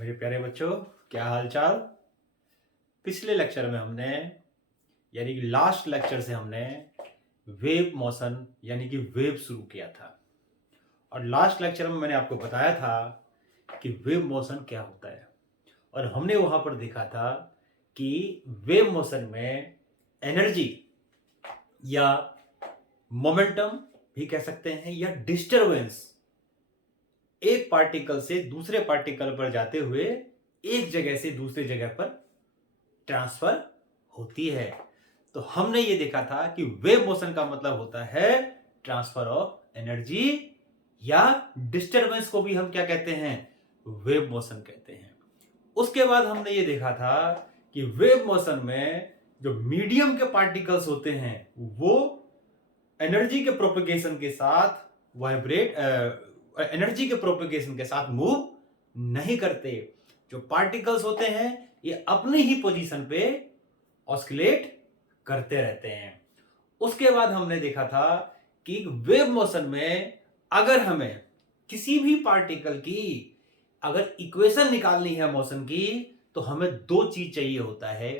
मेरे प्यारे बच्चों, क्या हाल चाल। पिछले लेक्चर में हमने यानी कि लास्ट लेक्चर से हमने वेव मोशन यानी कि वेव शुरू किया था। और लास्ट लेक्चर में मैंने आपको बताया था कि वेव मोशन क्या होता है। और हमने वहां पर देखा था कि वेव मोशन में एनर्जी या मोमेंटम भी कह सकते हैं या डिस्टरबेंस एक पार्टिकल से दूसरे पार्टिकल पर जाते हुए एक जगह से दूसरी जगह पर ट्रांसफर होती है। तो हमने ये देखा था कि वेव मोशन का मतलब होता है ट्रांसफर ऑफ एनर्जी, या डिस्टरबेंस को भी हम क्या कहते हैं, वेव मोशन कहते हैं। उसके बाद हमने ये देखा था कि वेव मोशन में जो मीडियम के पार्टिकल्स होते हैं वो एनर्जी के प्रोपेगेशन के साथ वाइब्रेट एनर्जी के प्रोपेगेशन के साथ मूव नहीं करते। जो पार्टिकल्स होते हैं ये अपनी ही पोजीशन पे ऑस्किलेट करते रहते हैं। उसके बाद हमने देखा था कि वेव मोशन में अगर हमें किसी भी पार्टिकल की अगर इक्वेशन निकालनी है मोशन की, तो हमें दो चीज चाहिए होता है।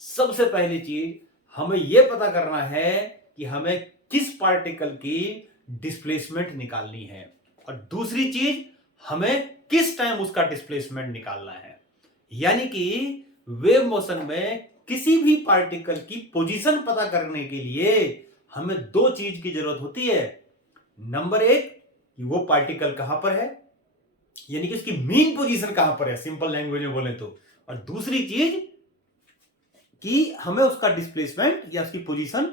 सबसे पहली चीज हमें यह पता करना है कि हमें किस पार्टिकल की डिस्प्लेसमेंट निकालनी है, और दूसरी चीज हमें किस टाइम उसका डिस्प्लेसमेंट निकालना है। यानी कि वेव मोशन में किसी भी पार्टिकल की पोजीशन पता करने के लिए हमें दो चीज की जरूरत होती है। नंबर एक कि वो पार्टिकल कहां पर है, यानी कि उसकी मीन पोजीशन कहां पर है, सिंपल लैंग्वेज में बोले तो। और दूसरी चीज कि हमें उसका डिस्प्लेसमेंट या उसकी पोजीशन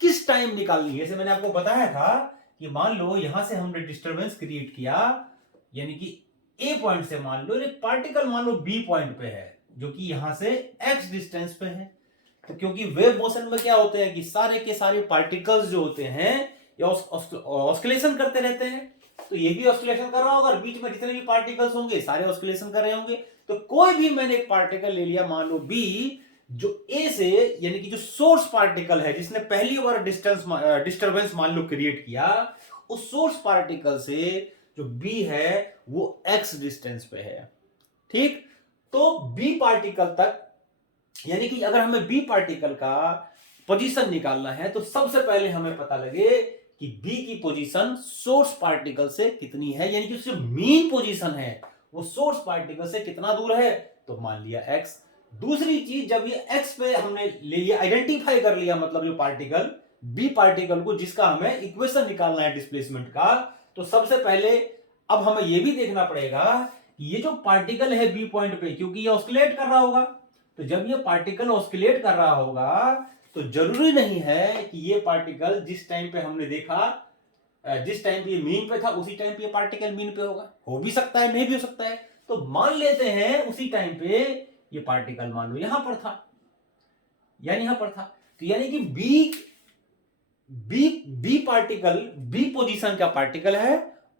किस टाइम निकालनी है। जैसे मैंने आपको बताया था कि मान लो यहां से हमने डिस्टरबेंस क्रिएट किया, यानी कि ए पॉइंट से मान लो एक पार्टिकल मान लो बी पॉइंट पे है जो कि यहां से एक्स डिस्टेंस पे है। तो क्योंकि वेव मोशन में क्या होते हैं कि सारे के सारे पार्टिकल्स जो होते हैं ये ऑस्किलेशन करते रहते हैं। तो ये भी ऑस्किलेशन कर रहा होगा और बीच में जितने भी पार्टिकल्स होंगे सारे ऑस्किलेशन कर रहे होंगे। तो कोई भी मैंने एक पार्टिकल ले लिया मान लो बी, जो ए से यानी कि जो सोर्स पार्टिकल है जिसने पहली बार डिस्टरबेंस मान लो क्रिएट किया, उस सोर्स पार्टिकल से जो बी है वो एक्स डिस्टेंस पे है। ठीक, तो बी पार्टिकल तक, यानी कि अगर हमें बी पार्टिकल का पोजीशन निकालना है तो सबसे पहले हमें पता लगे कि बी की पोजीशन सोर्स पार्टिकल से कितनी है, यानी कि उसकी मीन पोजीशन है वो सोर्स पार्टिकल से कितना दूर है, तो मान लिया एक्स। दूसरी चीज, जब ये एक्स पे हमने ले लिया, आइडेंटिफाई कर लिया, मतलब जो पार्टिकल बी पार्टिकल को जिसका हमें इक्वेशन निकालना है डिस्प्लेसमेंट का, तो सबसे पहले अब हमें यह भी देखना पड़ेगा कि ये जो पार्टिकल है बी पॉइंट पे, क्योंकि ये ऑस्किलेट कर रहा होगा, तो जब ये पार्टिकल ऑस्किलेट कर रहा होगा तो जरूरी नहीं है कि ये पार्टिकल जिस टाइम पे हमने देखा, जिस टाइम पे ये मीन पे था उसी टाइम पे ये पार्टिकल मीन पे होगा। हो भी सकता है, नहीं भी हो सकता है। तो मान लेते हैं उसी टाइम पे ये पार्टिकल मान लो यहां पर था या यहां पर था, तो यानी कि B B B particle B position का पार्टिकल है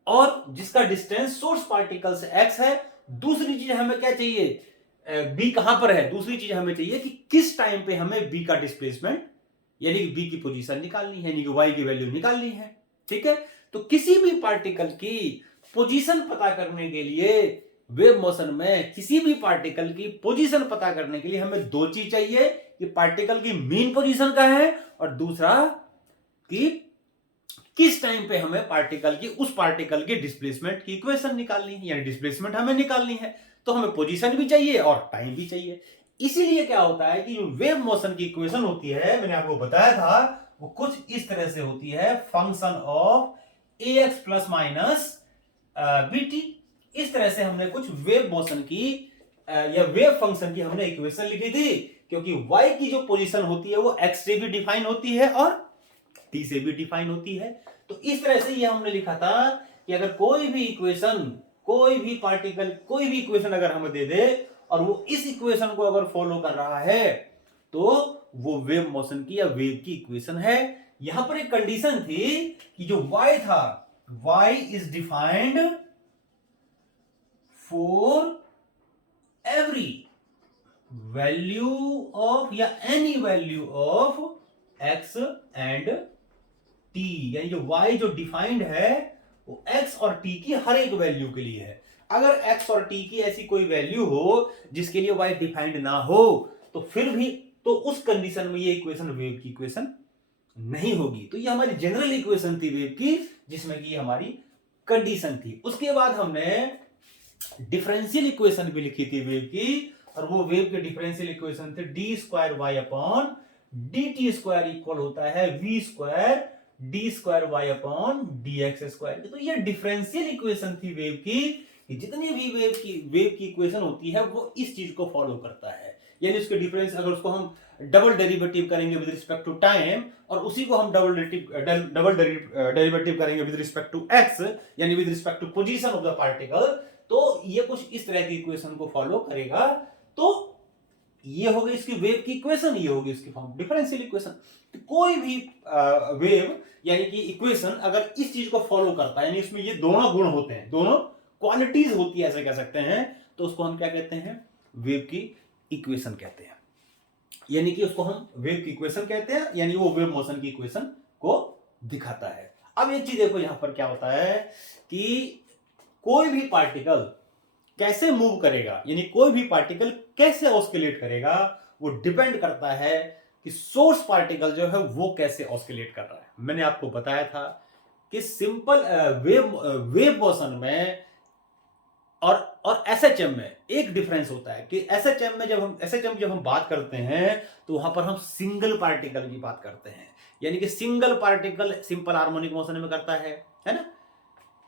और जिसका डिस्टेंस सोर्स पार्टिकल से एक्स है। दूसरी चीज हमें क्या चाहिए, बी कहां पर है, दूसरी चीज हमें चाहिए कि किस टाइम पे हमें बी का डिस्प्लेसमेंट यानी कि बी की पोजीशन निकालनी है, यानी कि वाई की वैल्यू निकालनी है। ठीक है, तो किसी भी पार्टिकल की पोजीशन पता करने के लिए वेव मोशन में किसी भी पार्टिकल की पोजीशन पता करने के लिए हमें दो चीज चाहिए कि पार्टिकल की मीन पोजीशन का है और दूसरा कि किस टाइम पे हमें पार्टिकल की उस पार्टिकल की डिस्प्लेसमेंट की इक्वेशन निकालनी है, यानी डिस्प्लेसमेंट हमें निकालनी है। तो हमें पोजीशन भी चाहिए और टाइम भी चाहिए। इसीलिए क्या होता है कि जो वेव मोशन की इक्वेशन होती है, मैंने आपको बताया था, वो कुछ इस तरह से होती है, function of A X plus minus B T. इस तरह से हमने कुछ वेव मोशन की या वेव फंक्शन की हमने इक्वेशन लिखी थी, क्योंकि y की जो पोजीशन होती है वो x से भी डिफाइन होती है और t से भी डिफाइन होती है। तो इस तरह से ये हमने लिखा था कि अगर कोई भी इक्वेशन, कोई भी पार्टिकल, कोई भी इक्वेशन अगर हमें दे दे और वो इस इक्वेशन को अगर फॉलो कर रहा है तो वो वेव मोशन की या वेव की इक्वेशन है। यहां पर एक कंडीशन थी कि जो y था, y is defined for every value of या any value of x and t, यानी जो y जो डिफाइंड है वो x और t की हर एक वैल्यू के लिए है। अगर x और t की ऐसी कोई वैल्यू हो जिसके लिए y डिफाइंड ना हो तो फिर भी तो उस कंडीशन में ये इक्वेशन वेव की इक्वेशन नहीं होगी। तो ये हमारी जनरल इक्वेशन थी वेव की, जिसमें कि हमारी कंडीशन थी। उसके बाद हमने डिफरेंशियल इक्वेशन भी लिखी थी वेव की, और वो वेव के डिफरेंशियल इक्वेशन थे D square Y upon D T square equal होता है V square D square Y upon D X square. तो ये डिफरेंशियल इक्वेशन थी वेव की, कि जितनी भी वेव की इक्वेशन होती है वो इस चीज को फॉलो करता है। यानी उसके डिफरेंस अगर उसको हम डबल डेरिवेटिव करेंगे विद रिस्पेक्ट टू टाइम, और उसी को हम डबल डेरिवेटिव करेंगे विद रिस्पेक्ट टू एक्स, यानी with respect to position of the particle, तो ये कुछ इस तरह की इक्वेशन को फॉलो करेगा। तो ये होगी इसकी वेव की इक्वेशन, ये होगी इसकी फॉर्म डिफरेंशियल इक्वेशन। तो कोई भी वेव यानी कि इक्वेशन अगर इस चीज को फॉलो करता है, यानी इसमें ये दोनों गुण होते हैं, दोनों क्वालिटीज होती है, ऐसे कह सकते हैं, तो उसको हम क्या कहते हैं, वेव की इक्वेशन कहते हैं। यानी कि उसको हम वेव की इक्वेशन कहते हैं, यानी वो वेव मोशन की इक्वेशन को दिखाता है। अब एक चीज देखो यहां पर क्या होता है कि कोई भी पार्टिकल कैसे मूव करेगा, यानी कोई भी पार्टिकल कैसे ऑस्किलेट करेगा, वो डिपेंड करता है कि सोर्स पार्टिकल जो है वो कैसे ऑस्किलेट कर रहा है। मैंने आपको बताया था कि सिंपल वेव मोशन में और एसएचएम में एक डिफरेंस होता है कि एसएचएम में जब हम बात करते हैं तो वहां पर हम सिंगल पार्टिकल की बात करते हैं, यानी कि single particle simple harmonic motion में करता है ना,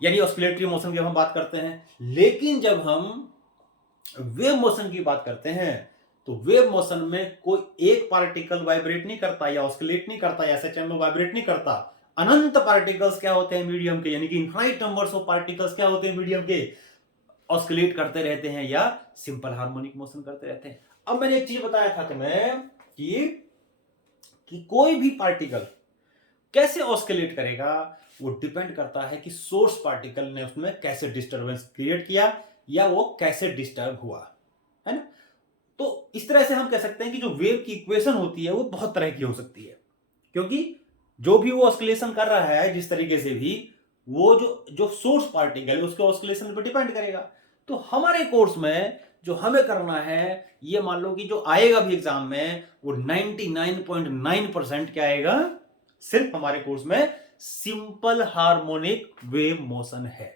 यानी ऑस्किलेटरी मोशन की हम बात करते हैं। लेकिन जब हम वेव मोशन की बात करते हैं तो वेव मोशन में कोई एक पार्टिकल वाइब्रेट नहीं करता या ऑस्किलेट नहीं करता या एसएचएम में वाइब्रेट नहीं करता। अनंत पार्टिकल्स क्या होते हैं मीडियम के, यानी कि इनफाइनाइट नंबर्स ऑफ पार्टिकल्स क्या होते हैं मीडियम के, ऑस्किलेट करते रहते हैं या सिंपल हार्मोनिक मोशन करते रहते हैं। अब मैंने एक चीज बताया था तुम्हें कि कोई भी पार्टिकल कैसे ऑस्किलेट करेगा वो डिपेंड करता है कि सोर्स पार्टिकल ने उसमें कैसे डिस्टरबेंस क्रिएट किया या वो कैसे डिस्टर्ब हुआ, है ना। तो इस तरह से हम कह सकते हैं कि जो वेव की इक्वेशन होती है वो बहुत तरह की हो सकती है, क्योंकि जो भी वो ऑस्किलेशन कर रहा है जिस तरीके से भी, वो जो सोर्स पार्टिकल है उसके ऑस्किलेशन पर डिपेंड करेगा। तो हमारे कोर्स में जो हमें करना है, ये मान लो कि जो आएगा भी एग्जाम में वो 99.9% क्या आएगा, सिर्फ हमारे कोर्स में सिंपल हार्मोनिक वेव मोशन है।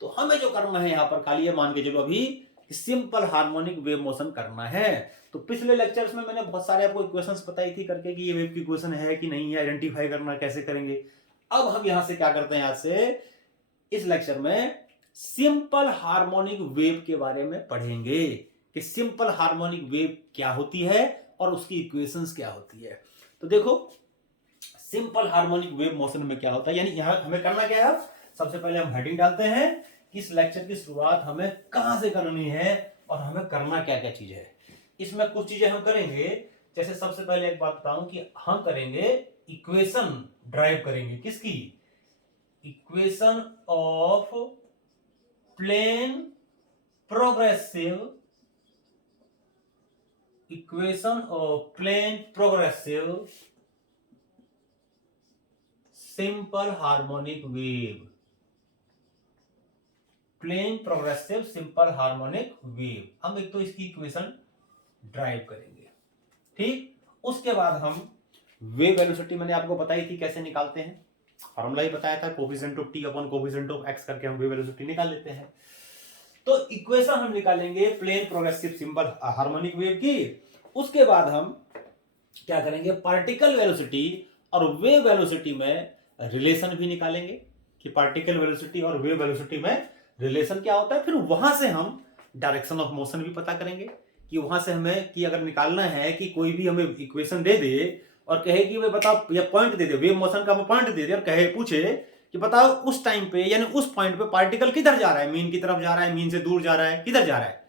तो हमें जो करना है यहां पर खाली ये मान के चलो अभी सिंपल हार्मोनिक वेव मोशन करना है। तो पिछले लेक्चर्स में मैंने बहुत सारे आपको इक्वेशंस बताई थी करके कि ये वेव की इक्वेशन है कि नहीं है, आइडेंटिफाई करना कैसे करेंगे। अब हम यहां से क्या करते हैं, आज से इस लेक्चर में सिंपल हार्मोनिक वेव के बारे में पढ़ेंगे कि सिंपल हार्मोनिक वेव क्या होती है और उसकी इक्वेशंस क्या होती है। तो देखो सिंपल हार्मोनिक वेव मोशन में क्या होता है, यानी यहां हमें करना क्या है, सबसे पहले हम हेडिंग डालते हैं कि इस लेक्चर की शुरुआत हमें कहां से करनी है और हमें करना क्या क्या चीज है। इसमें कुछ चीजें हम करेंगे, जैसे सबसे पहले एक बात बताऊं कि हम करेंगे इक्वेशन ड्राइव करेंगे, किसकी, equation of plane progressive, equation of plane progressive simple harmonic wave, plane progressive simple harmonic wave. हम एक तो इसकी इक्वेशन ड्राइव करेंगे, ठीक। उसके बाद हम वेव वेलोसिटी मैंने आपको बताई थी कैसे निकालते हैं, फॉर्मूला ही बताया था, coefficient of T upon coefficient of x करके हम वेव वेलोसिटी निकाल लेते हैं। तो इक्वेशन हम निकालेंगे plane progressive simple harmonic wave की। उसके बाद हम क्या करेंगे, पार्टिकल वेलोसिटी और वेव वेलोसिटी में रिलेशन भी निकालेंगे कि पार्टिकल वेलोसिटी और वेव वेलोसिटी में रिलेशन क्या होता है। फिर वहां से हम डायरेक्शन ऑफ मोशन भी पता करेंगे कि वहां से हमें कि अगर निकालना है कि कोई भी हमें इक्वेशन दे दे और कहे कि भाई बताओ, या पॉइंट दे दे, वेव मोशन का पॉइंट दे दे और कहे पूछे कि बताओ उस टाइम पे यानी उस पॉइंट पे पार्टिकल किधर जा रहा है, मीन की तरफ जा रहा है, मीन से दूर जा रहा है, किधर जा रहा है।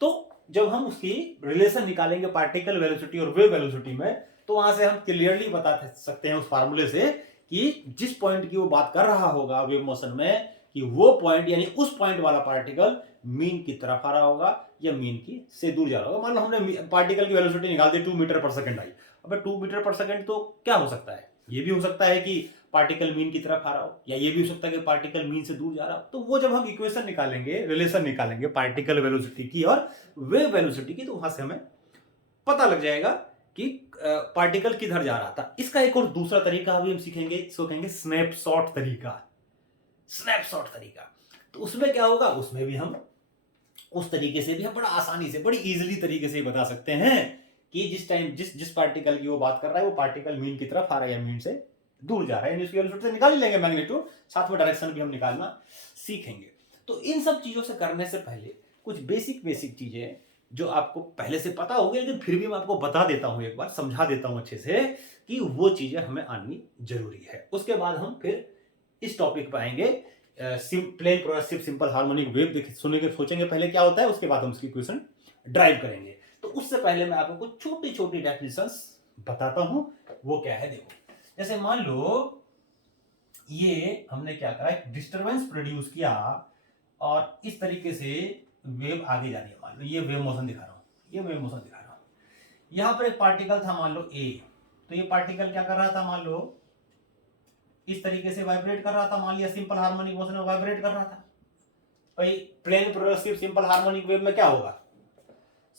तो जब हम उसकी रिलेशन निकालेंगे पार्टिकल वेलोसिटी और वेव वेलोसिटी में, तो वहां से हम क्लियरली बता सकते हैं उस फार्मूले से कि जिस पॉइंट की वो बात कर रहा होगा वेव मोशन में, कि वो पॉइंट यानी उस पॉइंट वाला पार्टिकल मीन की तरफ आ रहा होगा या मीन की से दूर जा रहा होगा। मान लो हमने पार्टिकल की वेलोसिटी निकाल दी 2 मीटर पर सेकंड आई, अब 2 मीटर पर सेकंड तो क्या हो सकता है, ये भी हो सकता है कि पार्टिकल मीन की तरफ आ रहा हो, या ये भी हो सकता है कि पार्टिकल मीन से दूर जा रहा हो। तो वो जब हम इक्वेशन निकालेंगे, रिलेशन निकालेंगे पार्टिकल वेलोसिटी की और वेव वेलोसिटी की, तो वहां से हमें पता लग जाएगा कि पार्टिकल किधर जा रहा था। इसका एक और दूसरा तरीका भी हम सीखेंगे, इसको कहेंगे स्नैपशॉट तरीका। स्नैपशॉट तरीका, तो उसमें क्या होगा, उसमें भी हम उस तरीके से भी हम बड़ा आसानी से, बड़ी इजीली तरीके से बता सकते हैं कि जिस टाइम जिस पार्टिकल की वो बात कर रहा है वो पार्टिकल मीन की तरफ आ रहा है या मीन से दूर जा रहा है, उसकी वेलोसिटी से निकाल ही लेंगे मैग्नीट्यूड, साथ में डायरेक्शन भी हम निकालना सीखेंगे। तो इन सब चीजों से करने से पहले कुछ बेसिक बेसिक चीजें जो आपको पहले से पता होगी, लेकिन फिर भी मैं आपको बता देता हूं, एक बार समझा देता हूं अच्छे से कि वो चीजें हमें आनी जरूरी है। उसके बाद हम फिर इस टॉपिक पर आएंगे, plane progressive simple harmonic wave सुनेंगे, सोचेंगे पहले क्या होता है, उसके बाद हम उसकी इक्वेशन ड्राइव करेंगे। तो उससे पहले मैं आपको कुछ छोटी छोटी डेफिनेशंस बताता हूं, वो क्या है देखो। जैसे मान लो ये हमने क्या करा, एक डिस्टरबेंस प्रोड्यूस किया और इस तरीके से वेव आगे जा रही है। मान लो ये वेव मोशन दिखा रहा हूं, ये वेव मोशन दिखा रहा हूं। यहां पर एक पार्टिकल था मान लो ए, तो ये पार्टिकल क्या कर रहा था, मान लो इस तरीके से वाइब्रेट कर रहा था, मान लिया सिंपल हार्मोनिक मोशन में वाइब्रेट कर रहा था। भाई plane progressive simple harmonic wave में क्या होगा,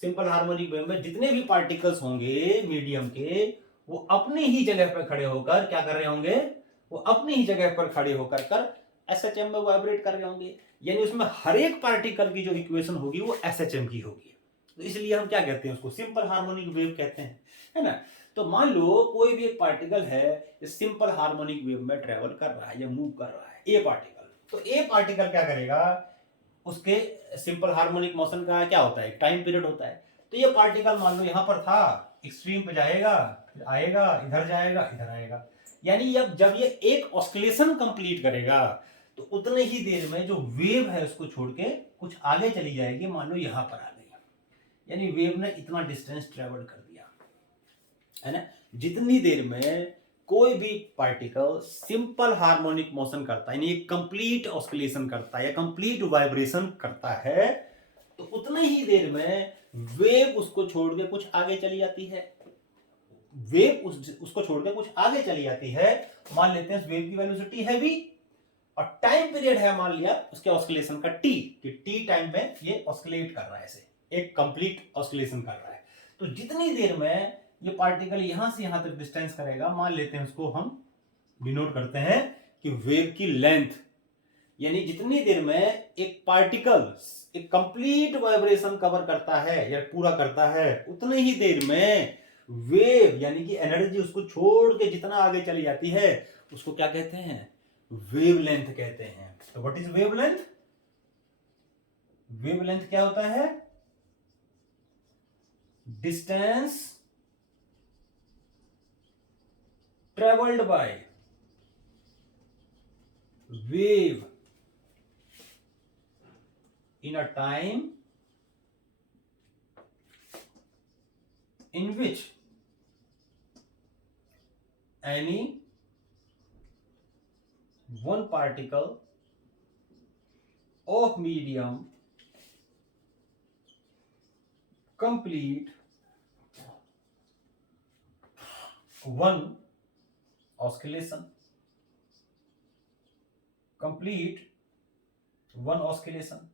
सिंपल हार्मोनिक वेव में जितने भी पार्टिकल्स होंगे मीडियम के, वो अपनी ही जगह पर खड़े होकर क्या कर रहे होंगे, वो अपनी ही जगह पर खड़े होकर कर एसएचएम में वाइब्रेट कर रहे होंगे। यानी उसमें हर एक पार्टिकल की जो इक्वेशन होगी वो एसएचएम की होगी। तो इसलिए हम क्या कहते हैं, उसको सिंपल हार्मोनिक वेव कहते हैं, है ना। तो मान लो कोई भी एक पार्टिकल है सिंपल हार्मोनिक वेव में ट्रेवल कर रहा है या मूव कर रहा है, ए पार्टिकल। तो ए पार्टिकल क्या करेगा, उसके सिंपल हार्मोनिक मोशन का क्या होता है, टाइम पीरियड होता है। तो ये पार्टिकल मान लो यहां पर था, एक्सट्रीम पे जाएगा, फिर आएगा, इधर जाएगा, इधर आएगा। यानी जब ये एक ऑस्किलेशन कंप्लीट करेगा तो उतने ही देर में जो वेव है उसको छोड़ के कुछ आगे चली जाएगी, मान लो यहां पर आ गई। यानी वेव ने इतना डिस्टेंस ट्रेवल कर दिया, है ना। जितनी देर में कोई भी पार्टिकल सिंपल हार्मोनिक मोशन करता है, यानी कंप्लीट ऑस्किलेशन करता है या कंप्लीट वाइब्रेशन करता है, तो उतने ही देर में वेव उसको छोड़ के कुछ आगे चली जाती है। वेव उसको छोड़ के कुछ आगे चली जाती है। मान लेते हैं वेव की वेलोसिटी है v और टाइम पीरियड है मान लिया उसके ऑस्किलेशन का t, कि t टाइम में ये ऑस्किलेट कर रहा है, ऐसे एक कंप्लीट ऑस्किलेशन कर रहा है। तो जितनी देर में ये पार्टिकल यहां से यहां तक डिस्टेंस करेगा, मान लेते हैं उसको हम डिनोट करते हैं कि वेव की लेंथ। यानी जितनी देर में एक पार्टिकल एक कंप्लीट वाइब्रेशन कवर करता है या पूरा करता है, उतनी ही देर में वेव यानी कि एनर्जी उसको छोड़ के जितना आगे चली जाती है उसको क्या कहते हैं, वेवलेंथ कहते हैं। तो व्हाट इज वेवलेंथ, वेवलेंथ क्या होता है, distance travelled by wave in a time in which any one particle of medium complete one oscillation, complete one oscillation,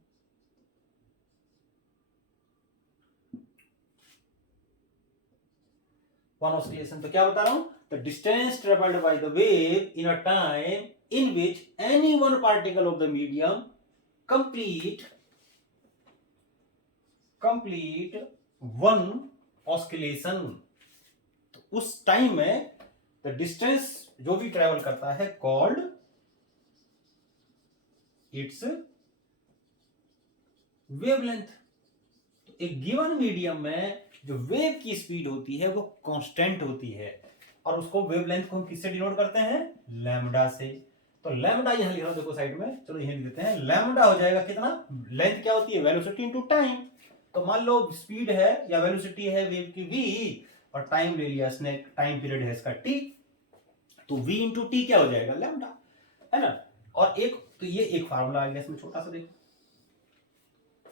one oscillation। तो क्या बता रहा हूं, the distance traveled by the wave in a time in which any one particle of the medium complete one oscillation। तो उस time में the distance जो भी ट्रेवल करता है called its wavelength। तो एक गिवन मीडियम में जो वेव की स्पीड होती है वो कांस्टेंट होती है, और उसको वेवलेंथ को हम किससे डिनोट करते हैं, लैम्डा से। तो लैम्डा यहां लिख रहा हूं देखो साइड में, चलो यहां लिख देते हैं, लैम्डा हो जाएगा कितना, लेंथ क्या होती है, वेलोसिटी इनटू टाइम। तो मान लो स्पीड है या वेलोसिटी है वेव की v और टाइम ले लिया इसने, टाइम पीरियड है इसका t, तो v इंटू टी क्या हो जाएगा, लैम्डा, है ना। और एक तो ये एक फार्मूला आ गया इसमें छोटा सा, देखो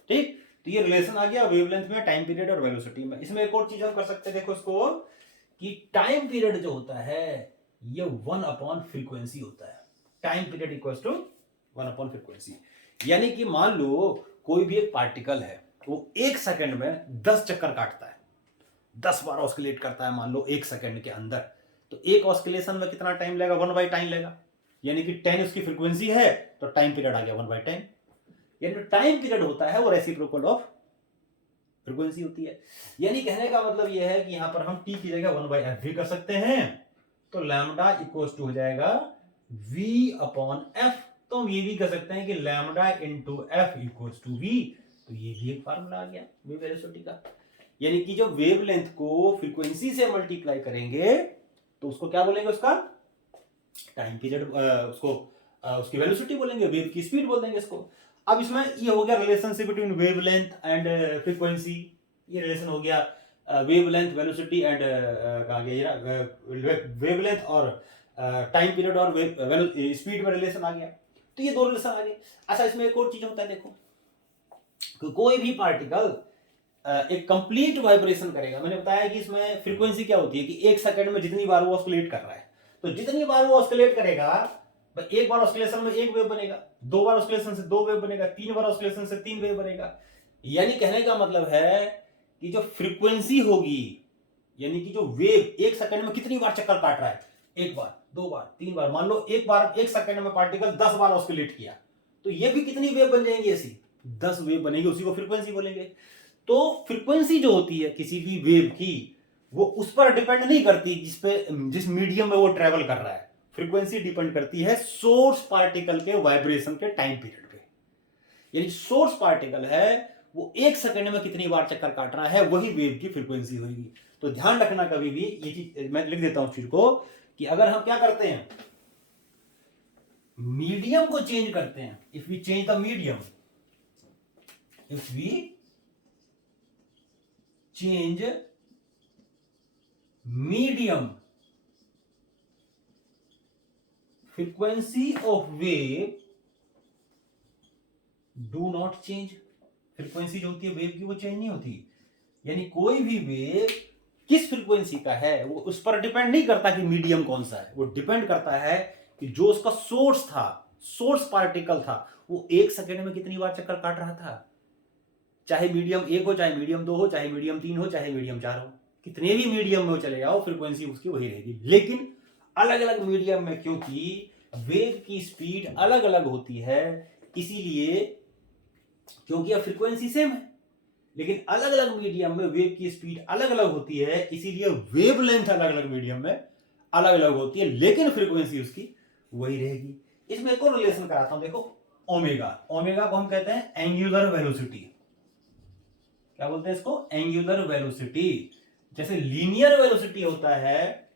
ठीक। तो ये रिलेशन आ गया वेवलेंथ में, टाइम पीरियड और वेलोसिटी में। इसमें एक और चीज हम कर सकते हैं, देखो इसको, कि टाइम पीरियड जो होता है ये 1/फ्रीक्वेंसी होता है। टाइम पीरियड इक्वल्स टू 1/फ्रीक्वेंसी। यानी कि मान लो कोई भी एक पार्टिकल है, वो 1 सेकंड में 10 चक्कर काटता है, 10 बार ऑस्किलेट करता है मान लो 1 सेकंड के अंदर, तो एक ऑस्किलेशन में कितना टाइम लगेगा? 1/10 लगेगा। यानी कि 10 उसकी फ्रीक्वेंसी है, तो टाइम पीरियड आ गया 1/10। यानी टाइम पीरियड होता है वो रेसिप्रोकल ऑफ फ्रीक्वेंसी होती है। यानी कहने का मतलब यह है कि यहां पर हम टी की जगह 1/f भी कर सकते हैं, तो लैम्डा इक्वल्स टू हो जाएगा v/f। तो हम ये भी कह सकते हैं कि lambda into F equals to V. तो ये भी एक फार्मूला आ गया वेव वेलोसिटी का। यानी कि जो वेवलेंथ को फ्रीक्वेंसी से मल्टीप्लाई करेंगे तो उसको क्या बोलेंगे? उसका टाइम पीरियड, उसको उसकी वेलोसिटी बोलेंगे, वेव की स्पीड बोल देंगे इसको। अब इसमें ये हो गया relationship between wavelength and frequency. ये रिलेशन हो गया वेवलेंथ वेलोसिटी एंड कहा गया वेवलेंथ और टाइम पीरियड और स्पीड में रिलेशन आ गया। तो ये दो रिलेशन आ गए। अच्छा, इसमें एक और चीज होता है, देखो कि कोई भी पार्टिकल एक कंप्लीट वाइब्रेशन करेगा। मैंने बताया कि इसमें फ्रीक्वेंसी क्या होती है कि 1 सेकंड में जितनी बार वो ऑस्किलेट कर रहा है, तो जितनी बार वो ऑस्किलेट करेगा, एक बार ऑस्किलेशन में एक वेव बनेगा, 2 बार ऑस्किलेशन से 2 वेव बनेगा, 3 बार ऑस्किलेशन से 3 वेव बनेगा। यानी कहने का मतलब है कि जो फ्रीक्वेंसी होगी, यानी कि जो वेव 1 सेकंड में कितनी बार चक्कर काट रहा है, 1 बार, 2 बार, 3 बार, मान लो एक बार 1 सेकंड में पार्टिकल 10 बार ऑस्किलेट किया, तो ये भी कितनी वेव बन जाएंगी? ऐसी 10 वेव बनेगी, उसी को फ्रीक्वेंसी बोलेंगे। तो फ्रीक्वेंसी जो होती है किसी भी वेव की, वो उस पर डिपेंड नहीं करती जिस मीडियम में वो ट्रेवल कर रहा है। फ्रीक्वेंसी डिपेंड करती है सोर्स पार्टिकल के वाइब्रेशन के टाइम पीरियड पे। यानी सोर्स पार्टिकल है वो 1 सेकंड में कितनी बार चक्कर काट रहा है, वही वेव की फ्रीक्वेंसी होगी। तो ध्यान रखना कभी भी ये चीज, मैं लिख देता हूं चीज को, कि अगर हम क्या करते हैं, मीडियम को चेंज करते हैं, if we change the medium, if we change medium, frequency of wave do not change. Frequency जो होती है वेव की वो चेंज नहीं होती। यानी कोई भी वेव किस फ्रीक्वेंसी का है वो उस पर डिपेंड नहीं करता कि मीडियम कौन सा है, वो डिपेंड करता है कि जो उसका सोर्स था, सोर्स पार्टिकल था, वो 1 सेकंड में कितनी बार चक्कर काट रहा था। चाहे मीडियम 1 हो, चाहे मीडियम 2 हो, चाहे मीडियम 3 हो, चाहे मीडियम 4 हो, कितने भी मीडियम में वो चले जाओ, फ्रीक्वेंसी उसकी वही रहेगी। लेकिन अलग अलग मीडियम में, क्योंकि वेव की स्पीड अलग अलग होती है, इसीलिए, क्योंकि अब फ्रीक्वेंसी सेम है, लेकिन अलग अलग मीडियम में वेव की स्पीड अलग अलग होती है, इसीलिए वेवलेंथ अलग अलग मीडियम में अलग अलग होती है, लेकिन फ्रीक्वेंसी उसकी वही रहेगी। इसमें एक और रिलेशन कराता हूं, देखो ओमेगा। ओमेगा को हम कहते हैं एंगुलर वेलोसिटी। क्या बोलते हैं इसको? Angular velocity. जैसे लीनियर वेलोसिटी होता है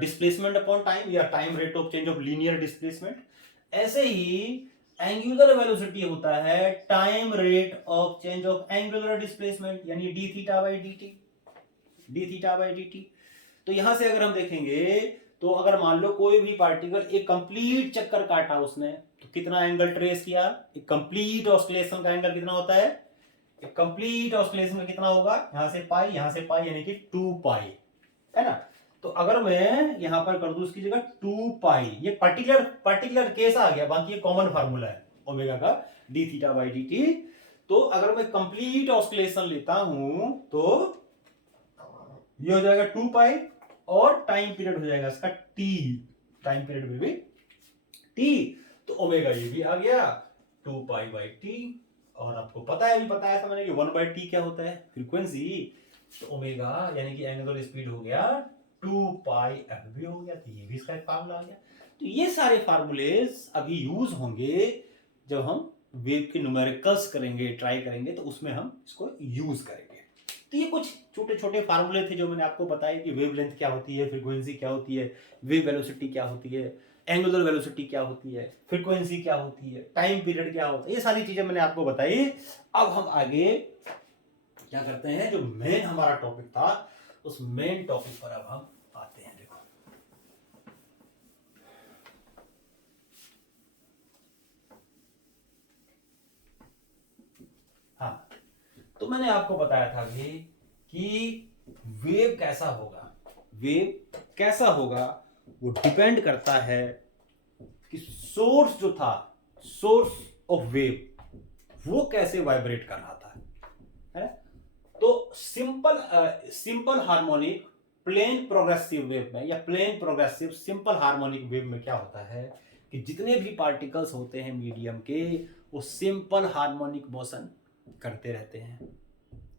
डिस्प्लेसमेंट अपॉन टाइम, या time rate of change of linear displacement, ऐसे ही एंगुलर वेलोसिटी होता है time rate of change of angular displacement, यानी d theta by d t, d theta by d t. तो यहां से अगर हम देखेंगे, तो अगर मान लो कोई भी पार्टिकल एक कंप्लीट चक्कर काटा उसने, तो कितना एंगल ट्रेस किया? एक कंप्लीट ऑस्किलेशन का एंगल कितना होता है? एक कंप्लीट ऑस्किलेशन में कितना होगा? यहां से पाई, यहां से पाई, यानी कि 2 पाई, है ना। तो अगर मैं यहां पर कर दूं उसकी जगह 2 पाई, ये पर्टिकुलर केस आ गया, बाकी ये कॉमन फार्मूला है ओमेगा का, D theta by d t. तो अगर मैं कंप्लीट ऑस्किलेशन लेता हूं तो ये हो जाएगा 2 पाई, और टाइम पीरियड हो जाएगा इसका टी, टाइम पीरियड में भी टी। तो ओमेगा ये भी आ गया 2 पाई बाई टी। और आपको पता है, अभी बताया था मैंने कि 1/t क्या होता है? फ्रीक्वेंसी। तो ओमेगा यानी कि एंगुलर स्पीड हो गया 2 पाई एफ भी हो गया, तो ये भी इसका एक फार्मूला आ गया। तो ये सारे फार्मूलेस अभी यूज होंगे जब हम वेव के न्यूमेरिकल्स करेंगे, ट्राई करेंगे, तो उसमें हम इसको यूज करेंगे। तो ये कुछ छोटे छोटे फार्मूले थे जो मैंने आपको बताया कि वेवलेंथ क्या होती है, फ्रीक्वेंसी क्या होती है, वेव वेलोसिटी क्या होती है, एंगुलर वेलोसिटी क्या होती है, फ्रीक्वेंसी क्या होती है, टाइम पीरियड क्या होता है, ये सारी चीजें मैंने आपको बताई। अब हम आगे क्या करते हैं, जो मेन हमारा टॉपिक था, उस मेन टॉपिक पर अब हम आते हैं। देखो हाँ, तो मैंने आपको बताया था अभी कि वेव कैसा होगा, वेव कैसा होगा, वो डिपेंड करता है कि सोर्स जो था, सोर्स ऑफ वेव, वो कैसे वाइब्रेट कर रहा था, है ना। तो simple harmonic plane progressive wave में या plane progressive simple harmonic wave में क्या होता है कि जितने भी पार्टिकल्स होते हैं मीडियम के, वो सिंपल हार्मोनिक मोशन करते रहते हैं।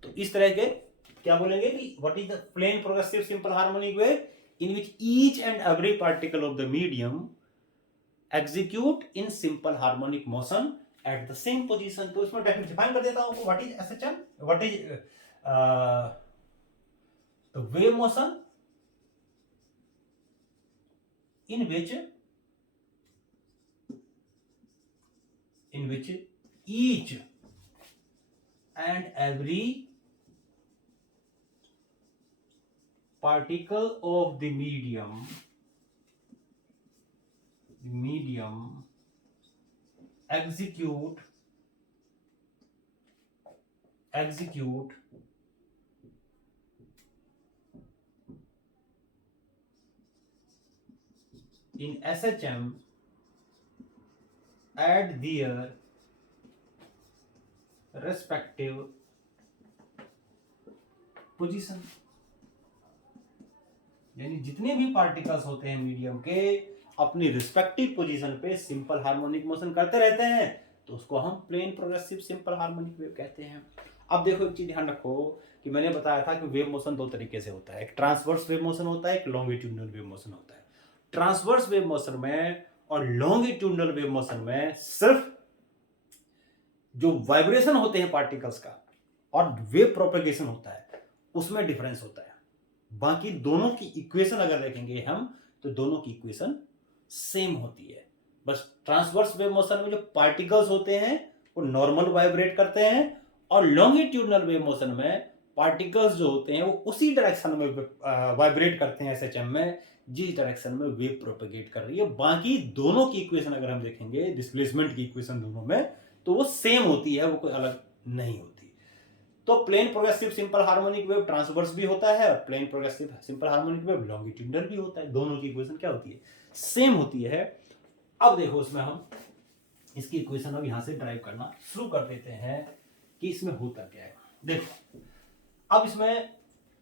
तो इस तरह के क्या बोलेंगे कि what is the plane progressive simple harmonic wave in which each and every particle of the medium execute in simple harmonic motion at the same position. तो इसमें डिफाइन कर देता हूं what is SHM, what is the wave motion in which each and every particle of the medium execute in SHM at their respective position। यानी जितने भी particles होते हैं मीडियम के अपनी रिस्पेक्टिव पोजीशन पे सिंपल हार्मोनिक मोशन करते रहते हैं, तो उसको हम plane progressive simple harmonic wave कहते हैं। अब देखो एक चीज ध्यान रखो कि मैंने बताया था कि वेव मोशन दो तरीके से होता है, एक ट्रांसवर्स वेव मोशन होता है, एक लॉन्गिट्यूडनल वेव मोशन होता है। ट्रांसवर्स वेव मोशन में और लॉन्गिट्यूडनल वेव मोशन में सिर्फ जो वाइब्रेशन होते हैं पार्टिकल्स का और वेव प्रोपेगेशन होता है उसमें डिफरेंस होता है। बाकी दोनों की इक्वेशन अगर देखेंगे हम तो दोनों की इक्वेशन सेम होती है। बस ट्रांसवर्स वेव मोशन में जो पार्टिकल्स होते हैं वो नॉर्मल वाइब्रेट करते हैं और लॉन्गिट्यूडनल वेव मोशन में पार्टिकल्स जो होते हैं वो उसी डायरेक्शन में वाइब्रेट करते हैं एसएचएम में जिस डायरेक्शन में वेव प्रोपेगेट कर रही है। बाकी दोनों की इक्वेशन अगर हम देखेंगे डिस्प्लेसमेंट की इक्वेशन दोनों में तो वो सेम होती है, वो कोई अलग नहीं होती। तो plane progressive simple harmonic wave transverse भी होता है और plane progressive simple harmonic wave longitudinal भी होता है। दोनों की इक्वेशन क्या होती है, सेम होती है। अब देखो इसमें हम इसकी इक्वेशन अब यहां से ड्राइव करना शुरू कर देते हैं कि इसमें होता क्या है। देखो अब इसमें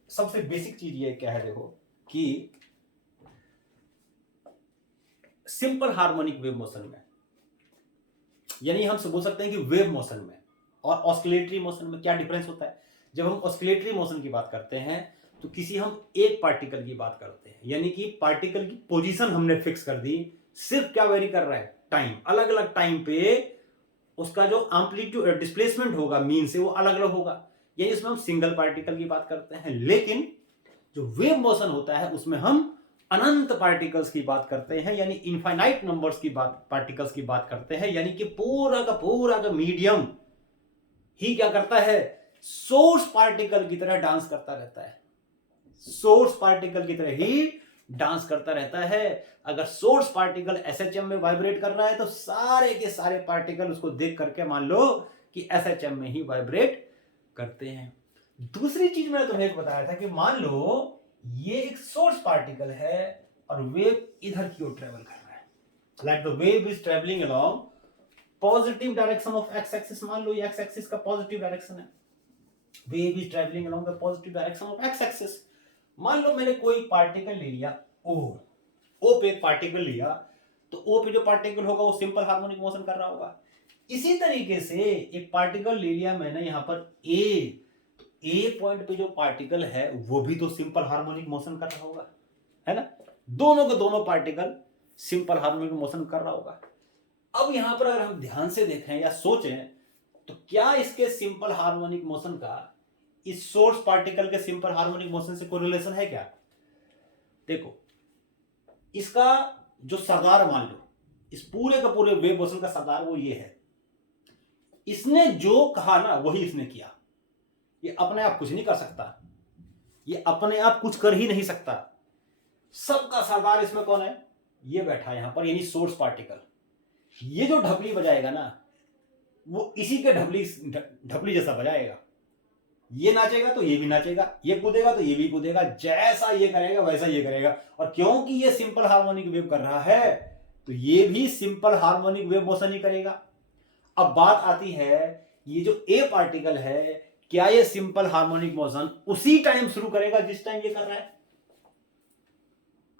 सबसे बेसिक चीज ये क्या है, देखो कि सिंपल हार्मोनिक वेव मोशन में यानी हम बोल सकते हैं कि वेव मोशन में और ऑस्किलेटरी मोशन में क्या डिफरेंस होता है। जब हम ऑस्किलेटरी मोशन की बात करते हैं तो किसी हम एक पार्टिकल की बात करते हैं, यानी कि पार्टिकल की पोजीशन हमने फिक्स कर दी, सिर्फ क्या वेरी कर रहा है, टाइम। अलग अलग टाइम पे उसका जो एम्पलीट्यूड डिस्प्लेसमेंट होगा मीन से वो अलग अलग होगा, यानी इसमें हम सिंगल पार्टिकल की बात करते हैं। लेकिन जो वेव मोशन होता है उसमें हम अनंत पार्टिकल्स की बात करते हैं, यानी इनफाइनाइट नंबर्स की बात पार्टिकल्स की बात करते हैं, यानी कि पूरा का मीडियम ही क्या करता है, सोर्स पार्टिकल की तरह डांस करता रहता है, सोर्स पार्टिकल की तरह ही डांस करता रहता है। अगर सोर्स पार्टिकल एसएचएम में वाइब्रेट कर रहा है तो सारे के सारे पार्टिकल उसको देख करके मान लो कि एसएचएम में ही वाइब्रेट करते हैं। दूसरी चीज मैंने तुम्हें एक बताया था कि मान लो ये एक सोर्स पार्टिकल है और वेव इधर की ओर ट्रेवल कर रहा है, like the wave is travelling along positive direction of x axis. मान लो ये एक्स एक्सिस का पॉजिटिव डायरेक्शन है, wave is travelling along the positive direction of x axis. मान लो मैंने कोई पार्टिकल ले लिया ओ पे एक पार्टिकल लिया, तो ओ पे जो पार्टिकल होगा वो सिंपल हार्मोनिक मोशन कर रहा होगा। इसी तरीके से एक पार्टिकल ले लिया मैंने यहां पर ए पॉइंट पे जो पार्टिकल है वो भी तो सिंपल हार्मोनिक मोशन कर रहा होगा, है ना। दोनों के दोनों पार्टिकल सिंपल हार्मोनिक मोशन कर रहा होगा। अब यहां पर अगर हम ध्यान से देखें या सोचें तो क्या इसके सिंपल हार्मोनिक मोशन का इस सोर्स पार्टिकल के सिंपल हार्मोनिक मोशन से कोरिलेशन है क्या। देखो इसका जो सरदार, मान लो इस पूरे का पूरे वेव मोशन का सरदार वो ये है, इसने जो कहा ना वही इसने किया। ये अपने आप कुछ नहीं कर सकता, ये अपने आप कुछ कर ही नहीं सकता। सबका सरदार इसमें कौन है, ये बैठा है यहां पर, यानी सोर्स पार्टिकल। ये जो ढपली बजाएगा ना वो इसी के ढपली जैसा बजाएगा, ये नाचेगा तो ये भी नाचेगा, ये कूदेगा तो ये भी कूदेगा, जैसा ये करेगा वैसा ये करेगा। और क्योंकि ये सिंपल हार्मोनिक वेव कर रहा है तो ये भी सिंपल हार्मोनिक वेव मोशन ही करेगा। अब बात आती है, ये जो ए पार्टिकल है, क्या ये सिंपल हार्मोनिक मोशन उसी टाइम शुरू करेगा जिस टाइम ये कर रहा है?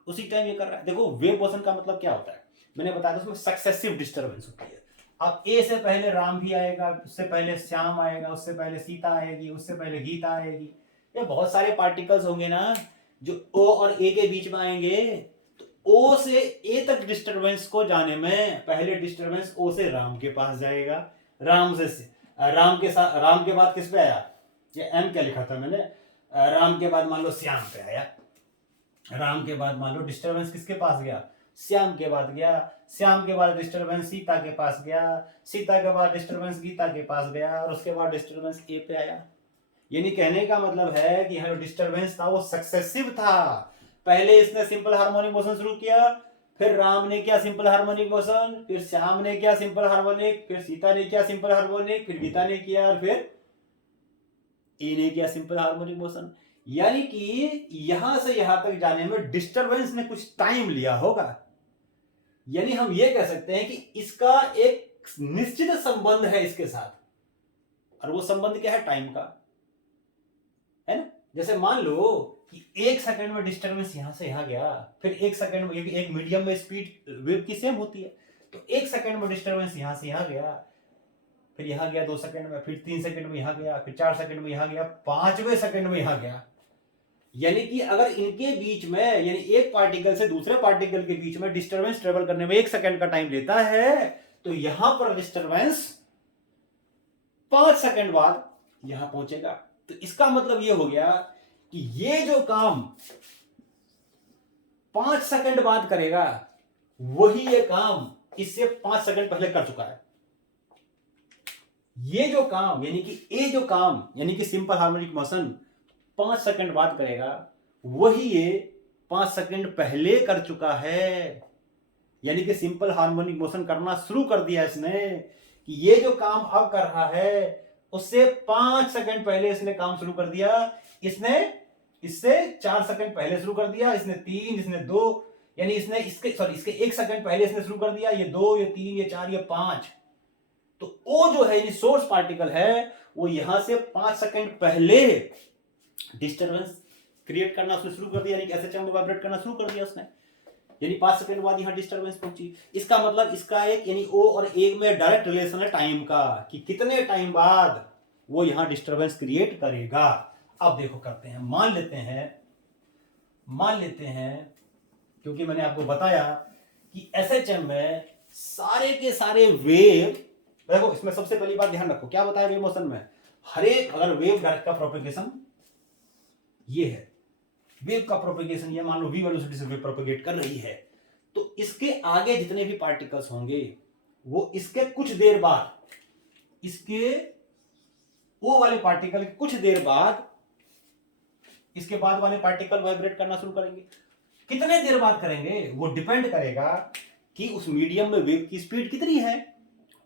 उसी टाइम ये कर रहा है। देखो वेव मोशन का मतलब क्या होता है, मैंने बताया था उसमें सक्सेसिव डिस्टर्बेंस होती है। अब ए से पहले राम भी आएगा, उससे पहले श्याम आएगा, उससे पहले सीता आएगी, उससे पहले गीता आएगी। ये बहुत सारे पार्टिकल्स होंगे ना जो ओ और ए के बीच में आएंगे। तो ओ से ए तक डिस्टर्बेंस को जाने में पहले डिस्टर्बेंस ओ से राम के पास जाएगा, राम के बाद किस पे आया, ये एम क्या लिखा था मैंने, राम के बाद मान लो श्याम पे आया, राम के बाद मान लो डिस्टर्बेंस किसके पास गया, श्याम के बाद गया, श्याम के बाद डिस्टर्बेंस सीता के पास गया, सीता के बाद डिस्टर्बेंस गीता के पास गया, और उसके बाद डिस्टर्बेंस ए पे आया। यानी कहने का मतलब है कि यहाँ डिस्टर्बेंस था वो सक्सेसिव था। पहले इसने सिंपल हार्मोनिक मोशन शुरू किया, फिर राम ने किया सिंपल हार्मोनिक मोशन, फिर श्याम ने किया सिंपल हार्मोनिक, फिर सीता ने किया सिंपल हार्मोनिक, फिर गीता ने किया, और फिर ए ने किया सिंपल हार्मोनिक मोशन। यानी कि यहां से यहां तक जाने में डिस्टरबेंस ने कुछ टाइम लिया होगा। यानी हम ये कह सकते हैं कि इसका एक निश्चित संबंध है इसके साथ, और वो संबंध क्या है, टाइम का, है ना। जैसे मान लो कि 1 सेकंड में डिस्टरबेंस यहां से यहां गया, फिर 1 सेकंड में, एक मीडियम में स्पीड वेव की सेम होती है, तो 1 सेकंड में डिस्टरबेंस यहां से यहां गया, फिर यहां गया 2 सेकंड में, फिर 3 सेकंड में यहां गया, फिर 4 सेकंड में यहां गया, 5वें सेकंड में यहां गया। यानी कि अगर इनके बीच में, यानी एक पार्टिकल से दूसरे पार्टिकल के बीच में डिस्टरबेंस ट्रेवल करने में 1 सेकंड का टाइम लेता है, तो यहां पर डिस्टरबेंस 5 सेकंड बाद यहां पहुंचेगा। तो इसका मतलब यह हो गया कि ये जो काम 5 सेकंड बाद करेगा, वही ये काम इससे 5 सेकंड पहले कर चुका है। ये जो काम यानी कि ए जो काम यानी कि सिंपल हार्मोनिक मोशन 5 सेकंड बाद करेगा, वही ये 5 सेकंड पहले कर चुका है। यानी कि सिंपल हार्मोनिक मोशन करना शुरू कर दिया इसने, कि ये जो काम अब कर रहा है उससे 5 सेकंड पहले इसने काम शुरू कर दिया। इसने इससे 4 सेकंड पहले शुरू कर दिया, इसने 3, इसने 2, यानी इसने इसके 1 सेकंड पहले इसने शुरू कर दिया, ये 2, ये 3, ये 4, ये 5। तो वो जो है यानी सोर्स पार्टिकल है, वो यहां से 5 सेकंड पहले डिस्टरबेंस क्रिएट करना उसने शुरू कर दिया, यानी ऐसे चैम्बर वाइब्रेट करना शुरू कर दिया उसने, यानी 5 सेकंड बाद यहां डिस्टरबेंस पहुंची। इसका मतलब इसका एक यानी ओ और ए में डायरेक्ट रिलेशन है टाइम का, कि कितने टाइम बाद वो यहां डिस्टरबेंस क्रिएट करेगा। अब देखो करते हैं, मान लेते हैं क्योंकि मैंने आपको बताया कि एसएचएम में सारे के सारे वेव, देखो इसमें सबसे पहली बात ध्यान रखो, क्या बताया वेव मोशन में, हर एक अगर वेव डायरेक्ट का प्रोपेगेशन ये है, वेव का प्रोपेगेशन ये मान लो v वेलोसिटी से वेव प्रोपेगेट कर रही है, तो इसके आगे जितने भी पार्टिकल्स होंगे वो इसके कुछ देर बाद, इसके वो वाले पार्टिकल कुछ देर बाद इसके बाद वाले पार्टिकल वाइब्रेट करना शुरू करेंगे। कितने देर बाद करेंगे वो डिपेंड करेगा कि उस मीडियम में वेव की स्पीड कितनी है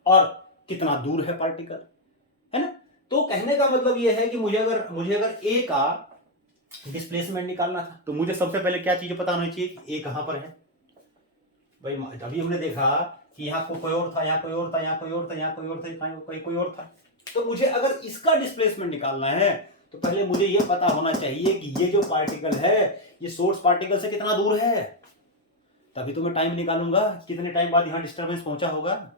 और कितना दूर है पार्टिकल, है ना। तो कहने का मतलब यह है कि मुझे अगर ए का डिस्प्लेसमेंट निकालना था, तो मुझे सबसे पहले क्या चीजें पता होनी चाहिए कि ए कहां पर है। भाई अभी हमने देखा कि यहां कोई और था, यहां कोई और था, यहां कोई और था, यहां कोई और था, कोई और था। तो मुझे अगर इसका डिस्प्लेसमेंट निकालना है तो पहले मुझे यह पता होना चाहिए कि ये जो पार्टिकल है ये सोर्स पार्टिकल से कितना दूर है, तभी तो मैं टाइम निकालूंगा कितने टाइम बाद यहां डिस्टर्बेंस पहुंचा होगा।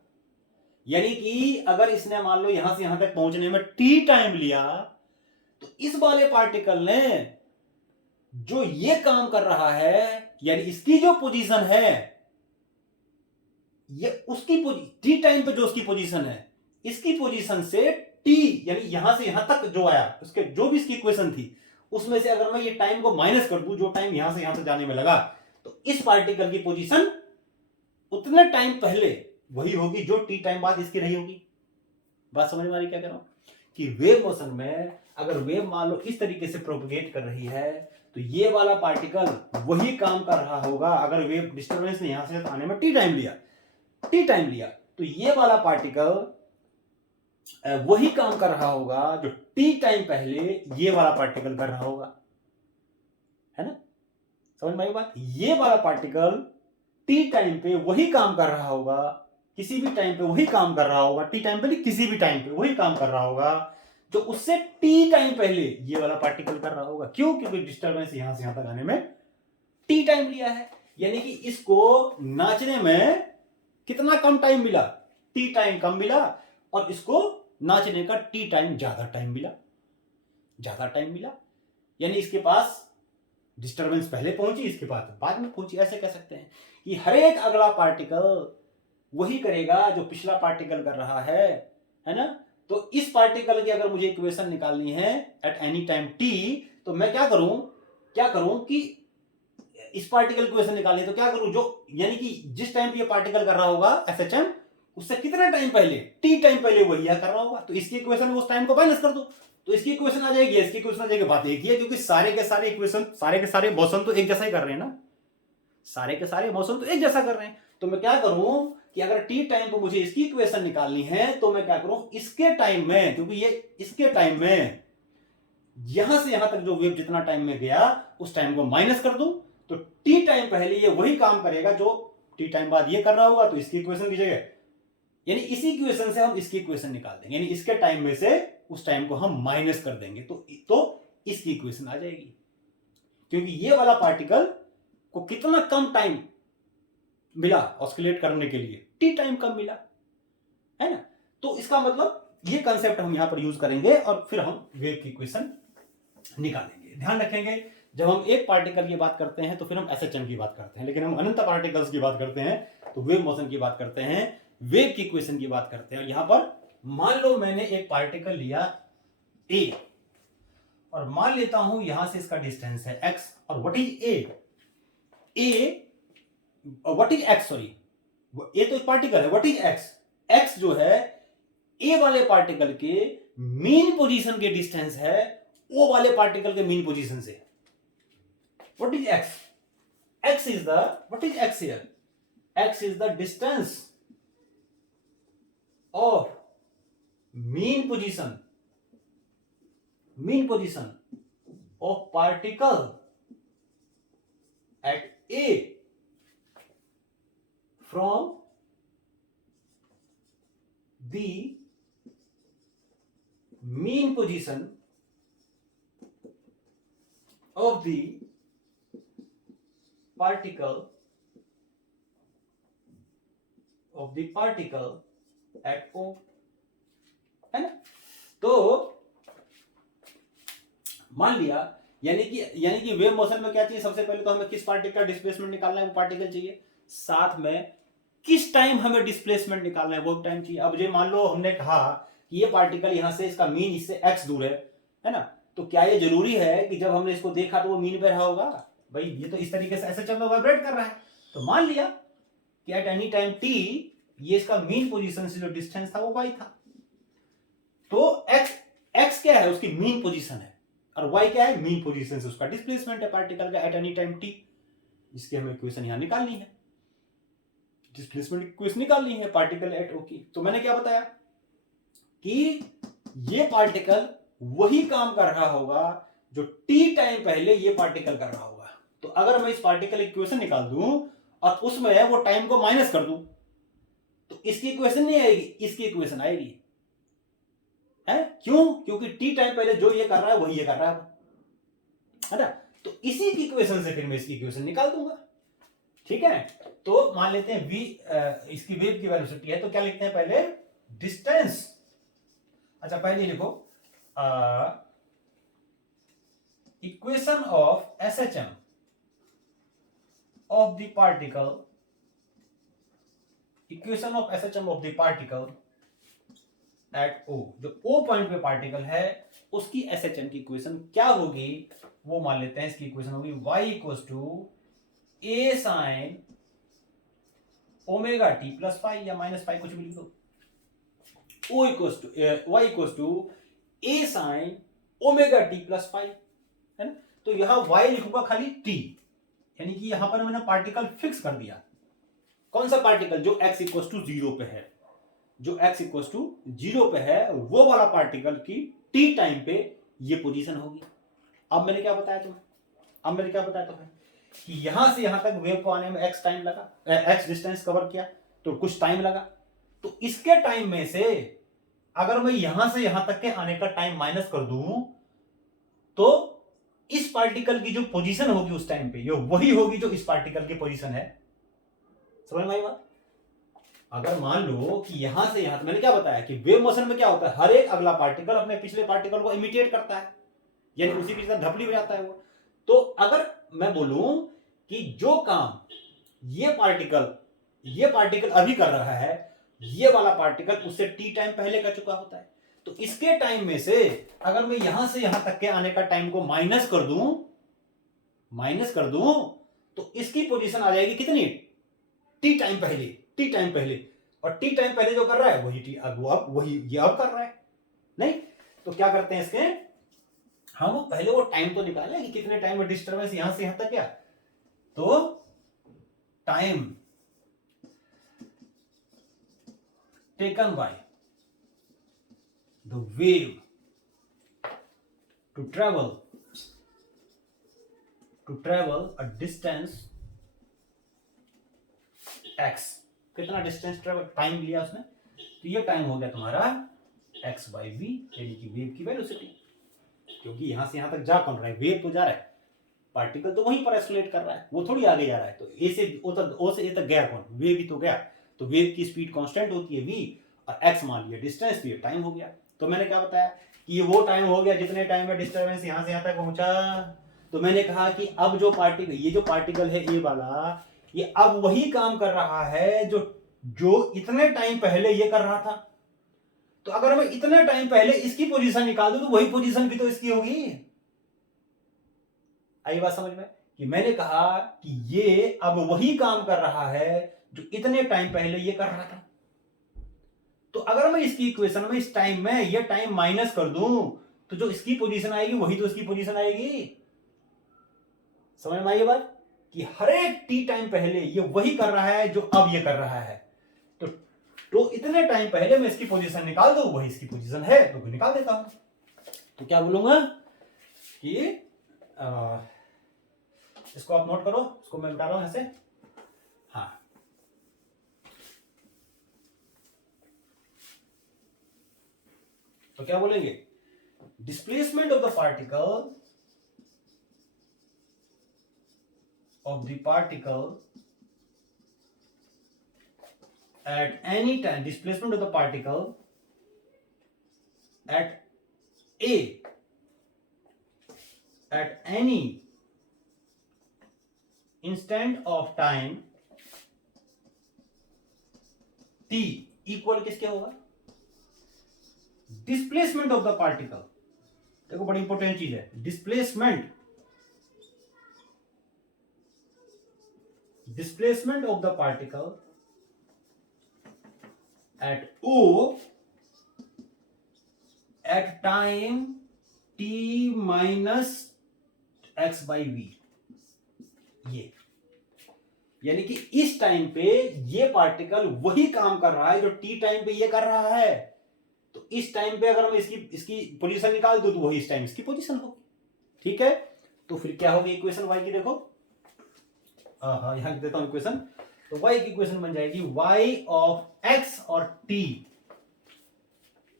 यानी कि अगर इसने मान लो यहां से यहां तक पहुंचने में टी टाइम लिया, तो इस वाले पार्टिकल ने जो ये काम कर रहा है, यानी इसकी जो पोजीशन है, ये उसकी टी टाइम पे जो उसकी पोजीशन है, इसकी पोजीशन से टी यानी यहां से यहां तक जो आया, उसके जो भी इसकी इक्वेशन थी उसमें से अगर मैं ये टाइम को माइनस कर दूं, जो टाइम यहां से यहां तक जाने में लगा, तो इस पार्टिकल की पोजीशन उतने टाइम पहले वही होगी जो टी टाइम बाद इसकी रही होगी। बात समझ में आ रही क्या कह रहा हूं, कि वेव मोशन में अगर वेव मान लो इस तरीके से प्रोपगेट कर रही है, तो ये वाला पार्टिकल वही काम कर रहा होगा। अगर वेव डिस्टर्बेंस ने यहां से आने में टी टाइम लिया, तो ये वाला पार्टिकल वही काम कर रहा होगा जो टी टाइम पहले ये वाला पार्टिकल कर रहा होगा, है ना? समझ में आई बात? ये वाला पार्टिकल टी टाइम पे वही काम कर रहा होगा, किसी भी टाइम पे वही काम कर रहा होगा, टी टाइम पे नहीं, किसी भी टाइम पे वही काम कर रहा होगा जो उससे टी टाइम पहले ये वाला पार्टिकल कर रहा होगा। क्यों? क्योंकि डिस्टर्बेंस यहां से यहां तक आने में टी टाइम लिया है, यानी कि इसको नाचने में कितना कम टाइम मिला, टी टाइम कम मिला, और इसको नाचने का टी टाइम ज्यादा टाइम मिला, ज्यादा टाइम मिला। यानी इसके पास डिस्टर्बेंस पहले पहुंची, इसके बाद में पहुंची। ऐसे कह सकते हैं कि हर एक अगला पार्टिकल वही करेगा जो पिछला पार्टिकल कर रहा है ना? तो इस पार्टिकल की अगर मुझे इक्वेशन निकालनी है एट एनी टाइम टी, तो मैं क्या करूं कि इस पार्टिकल की इक्वेशन निकालनी है तो क्या करूं, जो यानी कि जिस टाइम पे ये पार्टिकल कर रहा होगा एसएचएम, उससे कितना टाइम पहले, टी टाइम पहले वही कर रहा होगा, तो इसकी इक्वेशन में उस टाइम को माइनस कर दो, तो इसकी इक्वेशन आ जाएगी, इसकी इक्वेशन आ जाएगी। बात एक ही है, क्योंकि सारे के सारे इक्वेशन, सारे के सारे मोशन तो एक जैसा ही कर रहे हैं ना, सारे के सारे मोशन तो एक जैसा कर रहे हैं। तो मैं क्या करूं कि अगर टी टाइम पर मुझे इसकी इक्वेशन निकालनी है तो मैं क्या करूं, इसके टाइम में, क्योंकि ये इसके टाइम में यहां से यहां तक जो वेव जितना टाइम में गया उस टाइम को माइनस कर दूं, तो टी टाइम पहले ये वही काम करेगा जो टी टाइम बाद ये कर रहा होगा, तो इसकी इक्वेशन की जगह, यानी इसी इक्वेशन से हम इसकी इक्वेशन निकाल देंगे, यानी इसके टाइम में से उस टाइम को हम माइनस कर देंगे, तो इसकी इक्वेशन आ जाएगी। क्योंकि ये वाला पार्टिकल को कितना कम टाइम मिला ऑस्किलेट करने के लिए, टी टाइम कम मिला, है ना? तो इसका मतलब ये कंसेप्ट हम यहां पर यूज करेंगे और फिर हम वेव की इक्वेशन निकालेंगे। ध्यान रखेंगे, जब हम एक पार्टिकल की बात करते हैं तो फिर हम एसएचएम की बात करते हैं, लेकिन हम अनंत पार्टिकल्स की बात करते हैं तो वेव मोशन की बात करते हैं, वेव की इक्वेशन की बात करते हैं। और यहां पर मान लो मैंने एक पार्टिकल लिया ए, और मान लेता हूं यहां से इसका डिस्टेंस है एक्स, और what is a what is x, sorry, a तो एक पार्टिकल है, व्हाट इज एक्स, एक्स जो है ए वाले पार्टिकल के मीन पोजीशन के डिस्टेंस है ओ वाले पार्टिकल के मीन पोजीशन से। What is x, x is the, what is x here, x is the distance of mean position of particle at A from the mean position of the particle at O, है ना? तो मान लिया, यानी कि wave motion में क्या चाहिए, सबसे पहले तो हमें किस पार्टिकल का डिस्प्लेसमेंट निकालना है, वो पार्टिकल चाहिए, साथ में किस टाइम हमें डिस्प्लेसमेंट निकालना है वो टाइम चाहिए। अब ये मान लो हमने कहा कि ये पार्टिकल यहां से, इसका मीन इससे x दूर है ना? तो क्या ये जरूरी है कि जब हमने इसको देखा तो वो मीन पे रहा होगा? भाई ये तो इस तरीके से ऐसे चल वाइब्रेट कर रहा है, तो मान लिया कि एट एनी टाइम t ये इसका मीन पोजीशन से जो डिस्टेंस था वो y था, तो x क्या है, उसकी मीन पोजीशन है, और y क्या है, मीन पोजीशन से उसका डिस्प्लेसमेंट है पार्टिकल का एट एनी टाइम t। इसकी हमें इक्वेशन यहां निकालनी है, डिस्प्लेसमेंट इक्वेशन निकालनी है पार्टिकल एट ओ की। तो मैंने क्या बताया कि ये पार्टिकल वही काम कर रहा होगा जो टी टाइम पहले ये पार्टिकल कर रहा होगा। तो अगर मैं इस पार्टिकल इक्वेशन निकाल दूं और उसमें वो टाइम को माइनस कर दूं तो इसकी इक्वेशन नहीं आएगी, इसकी इक्वेशन आएगी, है? क्यों? क्योंकि टी टाइम पहले जो ये कर रहा है वही ये कर रहा है ना? तो इसी की इक्वेशन से फिर मैं इसकी इक्वेशन निकाल दूंगा, ठीक है? तो मान लेते हैं v, इसकी वेव की वेलोसिटी है, तो क्या लिखते हैं पहले, डिस्टेंस। अच्छा पहले लिखो equation of SHM of the particle, equation of SHM of the particle at O, जो ओ पॉइंट पे पार्टिकल है उसकी एसएचएम की इक्वेशन क्या होगी, वो मान लेते हैं। इसकी इक्वेशन होगी y equals to A sine omega T plus pi या माइनस पाई, कुछ भी लिख दो। ओ equals to y equals to A sine omega T plus pi, है ना? तो यहां y लिखूंगा खाली t, यानी कि यहां पर मैंने पार्टिकल फिक्स कर दिया। कौन सा पार्टिकल? जो x इक्वल्स टू 0 पे है, जो x इक्वल टू 0 पे है वो वाला पार्टिकल की t टाइम पे ये पोजीशन होगी। अब मैंने क्या बताया तुम्हें कि यहां से यहां तक वेव को आने में x टाइम लगा, x डिस्टेंस कवर किया तो कुछ टाइम लगा। तो इसके टाइम में से अगर मैं यहां से यहां तक के आने का टाइम माइनस कर दूं तो इस पार्टिकल की जो पोजीशन होगी उस टाइम पे ये वही होगी जो इस पार्टिकल की पोजीशन है। समझ में आई बात? अगर मान लो कि यहां से यहां, मैंने क्या बताया कि वेव मोशन में क्या होता है, हर एक अगला पार्टिकल अपने पिछले पार्टिकल को इमिटेट करता है, यानी उसी की तरह धपली बजाता है वो। तो अगर मैं बोलूं कि जो काम ये पार्टिकल अभी कर रहा है, ये वाला पार्टिकल उससे टी टाइम पहले कर चुका होता है, तो इसके टाइम में से अगर मैं यहां से यहां तक के आने का टाइम को माइनस कर दूं तो इसकी पोजीशन आ जाएगी कितनी, टी टाइम पहले। और टी टाइम पहले जो कर रहा है वही टी वही ये अब कर रहा है। नहीं तो क्या करते हैं इसके, हम पहले वो टाइम तो निकालें कि कितने टाइम में डिस्टर्बेंस यहां से यहां तक गया। तो time taken by the wave to travel a distance x, कितना डिस्टेंस ट्रेवल टाइम लिया उसने, तो ये टाइम हो गया तुम्हारा x बाई वी, यानी कि वेव की वेलोसिटी। क्योंकि यहां से यहां तक जा कौन रहा है, वेव तो जा रहा है, पार्टिकल तो वहीं पर एक्सलेट कर रहा है, वो थोड़ी आगे जा रहा है। तो ए से ओ से ए तक गया कौन, वेव ही तो गया। तो वेव की स्पीड कांस्टेंट होती है v और x मान लिया डिस्टेंस, तो ये टाइम हो गया। तो मैंने क्या बताया कि ये वो टाइम हो गया जितने टाइम में डिस्टर्बेंस यहां से यहां तक पहुंचा। तो मैंने कहा कि अब जो पार्टिकल है ए वाला, ये अब वही काम कर रहा है जो इतने टाइम पहले ये कर रहा था। तो अगर मैं इतने टाइम पहले इसकी पोजीशन निकाल दूं तो वही पोजीशन भी तो इसकी होगी। आई बात समझ में कि मैंने कहा कि ये अब वही काम कर रहा है जो इतने टाइम पहले ये कर रहा था। तो अगर मैं इसकी इक्वेशन में इस टाइम में ये टाइम माइनस कर दूं तो जो इसकी पोजीशन आएगी वही तो इसकी पोजीशन आएगी। समझ में आई बात कि हर एक टी टाइम पहले ये वही कर रहा है जो अब ये कर रहा है। तो इतने टाइम पहले मैं इसकी पोजीशन निकाल दूं वही इसकी पोजीशन है तो मैं निकाल देता हूं। तो क्या बोलूंगा कि इसको आप नोट करो, इसको मैं बता रहा हूं ऐसे। हाँ तो क्या बोलेंगे, displacement of the particle at any time, displacement of the particle at any instant of time t equal किसके होगा, डिस्प्लेसमेंट ऑफ द पार्टिकल। देखो बड़ी इंपॉर्टेंट चीज है, displacement of the particle at O at time t minus x by v। ये यानी कि इस टाइम पे ये पार्टिकल वही काम कर रहा है जो टी टाइम पे ये कर रहा है। तो इस टाइम पे अगर मैं इसकी पोजीशन निकाल दूं तो वही इस टाइम इसकी पोजीशन होगी। ठीक है, तो फिर क्या होगी इक्वेशन y की, देखो यहां लिख देता हूं इक्वेशन। तो y की इक्वेशन बन जाएगी y ऑफ x और t,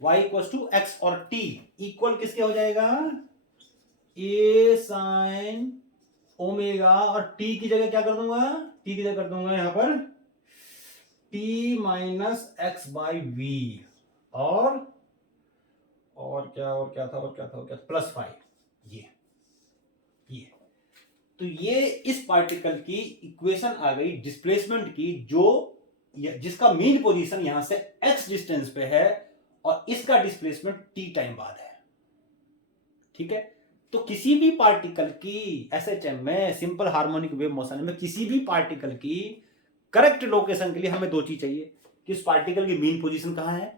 y equals to x और t इक्वल किसके हो जाएगा, a साइन ओमेगा, और t की जगह क्या कर दूंगा, t की जगह कर दूंगा यहां पर t minus X by V, और क्या था प्लस 5। ये तो ये इस पार्टिकल की इक्वेशन आ गई डिस्प्लेसमेंट की, जिसका मीन पोजीशन यहां से x डिस्टेंस पे है और इसका डिस्प्लेसमेंट t टाइम बाद है। ठीक है, तो किसी भी पार्टिकल की एसएचएम में, सिंपल हार्मोनिक वेव मोशन में, किसी भी पार्टिकल की करेक्ट लोकेशन के लिए हमें दो चीज चाहिए कि उस पार्टिकल की मीन पोजीशन कहां है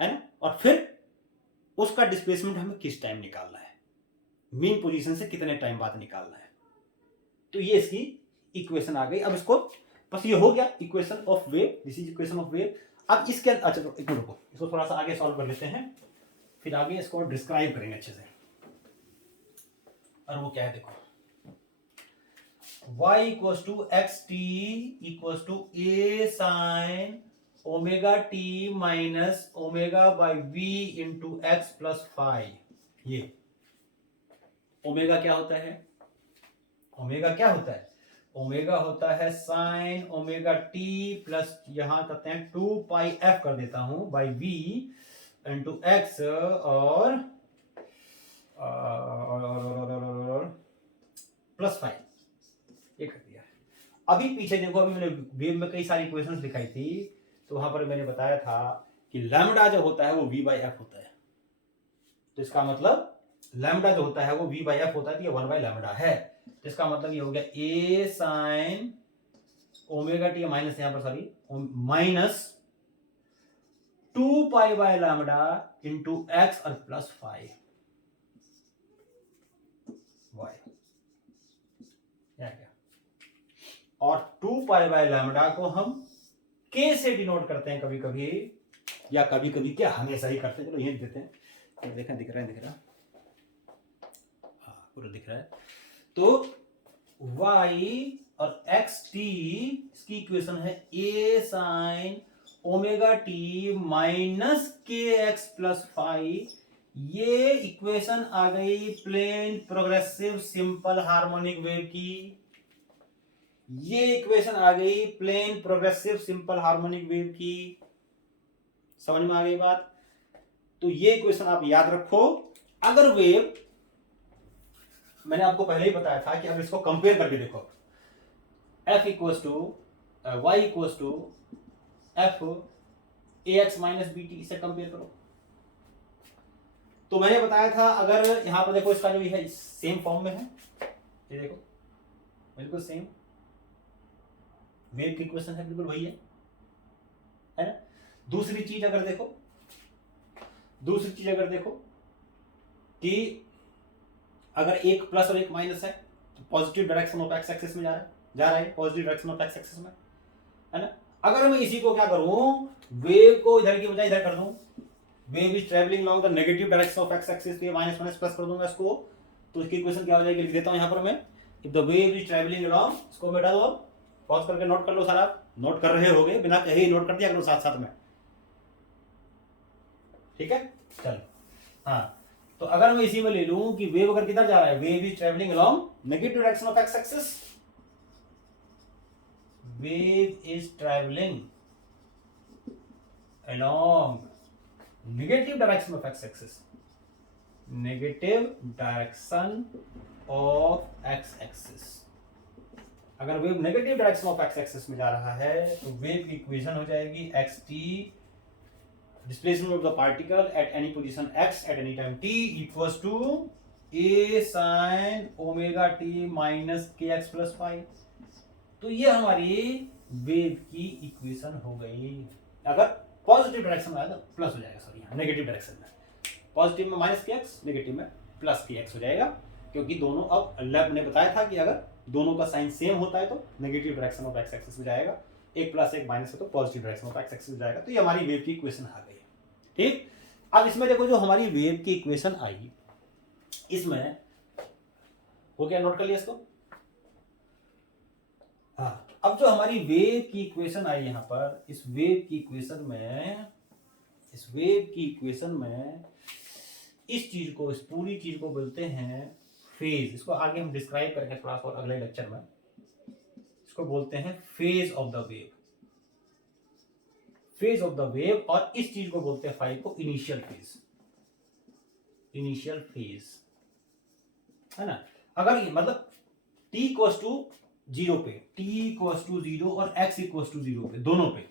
ना, और फिर उसका डिस्प्लेसमेंट हमें किस टाइम निकालना है, मीन पोजीशन से कितने टाइम बाद निकालना है। तो ये इसकी इक्वेशन आ गई। अब इसको बस ये हो गया equation of wave, this is equation of wave. अब इसके अच्छा तो एक मिनट रुको, इसको थोड़ा सा आगे सॉल्व कर लेते हैं, फिर आगे इसको डिस्क्राइब करेंगे अच्छे से। और वो क्या है देखो, y equals to X T equals to A sine omega T minus omega by V into X plus five. ये ओमेगा क्या होता है, ओमेगा क्या होता है, ओमेगा होता है साइन ओमेगा टी प्लस यहां करते हैं 2 पाई एफ कर देता हूं बाई वी इंटू एक्स और प्लस फाइव, ये कर दिया। अभी पीछे देखो, अभी मैंने वेव में कई सारी इक्वेशंस दिखाई थी, तो वहां पर मैंने बताया था कि लैम्डा जो होता है वो v बाई एफ होता है। तो इसका मतलब लैम्डा जो होता है वो v बाई एफ होता है, तो ये 1 बाई लैम्डा है। तो इसका मतलब ये हो गया a sine omega T minus, यहां पर sorry minus 2 pi by lambda into x और प्लस 5 वाई, और 2 पाई बाय लैम्डा को हम k से डिनोट करते हैं कभी कभी, या कभी कभी क्या हमेशा ही करते हैं, चलो ये देते हैं, तो देखें दिख रहा, हाँ पूरा दिख रहा है। तो y और एक्स टी, इसकी इक्वेशन है a sine omega T minus के एक्स प्लस 5। ये इक्वेशन आ गई plane progressive simple harmonic wave की, ये इक्वेशन आ गई plane progressive simple harmonic wave की। समझ में आ गई बात? तो ये इक्वेशन आप याद रखो। अगर वेव, मैंने आपको पहले ही बताया था कि अगर इसको कंपेयर करके देखो, f equals to Y equals to F A X minus B T, इसे कंपेयर करो। तो मैंने बताया था, अगर यहां पर देखो इसका जो है सेम फॉर्म में है, ये देखो बिल्कुल सेम वेव की इक्वेशन है, बिल्कुल वही है ना। दूसरी चीज अगर देखो कि अगर एक प्लस और एक माइनस है, तो positive direction of x axis में जा रहा है positive direction of x axis में, है ना। अगर मैं इसी को क्या करूं, वेव को इधर की बजाय इधर कर दूं, wave is travelling along the negative direction of x axis, तो माइनस माइनस प्लस कर दूंगा इसको, तो इसकी इक्वेशन क्या हो जाएगी, लिख देता हूं यहां पर मैं, if the wave is travelling along, इसको बेटा दो, पॉज करके नोट कर लो, सारा नोट कर रहे होगे, बिना कहे ही नोट कर दिया करो साथ साथ में, ठीक है। चलो हाँ, तो अगर मैं इसी में ले लूं कि वेव अगर किधर जा रहा है, wave is travelling along negative direction of x axis, wave is travelling along negative direction of x axis, negative direction of x axis। अगर wave negative direction of x axis में जा रहा है, तो वेव की इक्वेशन हो जाएगी X T, displacement of the particle at any position x at any time t equals to a sine omega T minus के एक्स प्लस 5। तो ये हमारी वेव की इक्वेशन हो गई। अगर पॉजिटिव डायरेक्शन में आया तो प्लस हो जाएगा, सॉरी नेगेटिव डायरेक्शन में, पॉजिटिव में माइनस के एक्स, नेगेटिव में प्लस के एक्स हो जाएगा, क्योंकि दोनों, अब लैब ने बताया था कि अगर दोनों का साइन सेम होता है तो negative direction of x axis में जाएगा, एक प्लस एक माइनस है तो positive direction of x axis में जाएगा। तो ये हमारी वेव की इक्वेशन आ गई, ठीक। अब इसमें देखो, जो हमारी वेव की इक्वेशन आई, इसमें हो गया, नोट कर लिया इसको। हाँ, अब जो हमारी वेव की इक्वेशन आई यहां पर, इस वेव की इक्वेशन में इस चीज को, इस पूरी चीज को बोलते हैं फेज। इसको आगे हम डिस्क्राइब करेंगे थोड़ा सा और अगले लेक्चर में। इसको बोलते हैं phase of the wave, phase of the wave, और इस चीज को बोलते हैं फाइव को इनिशियल फेज, है ना। अगर मतलब t इक्वल्स टू 0 पे, t इक्वल्स टू 0 और x इक्वल्स टू 0 पे, दोनों पे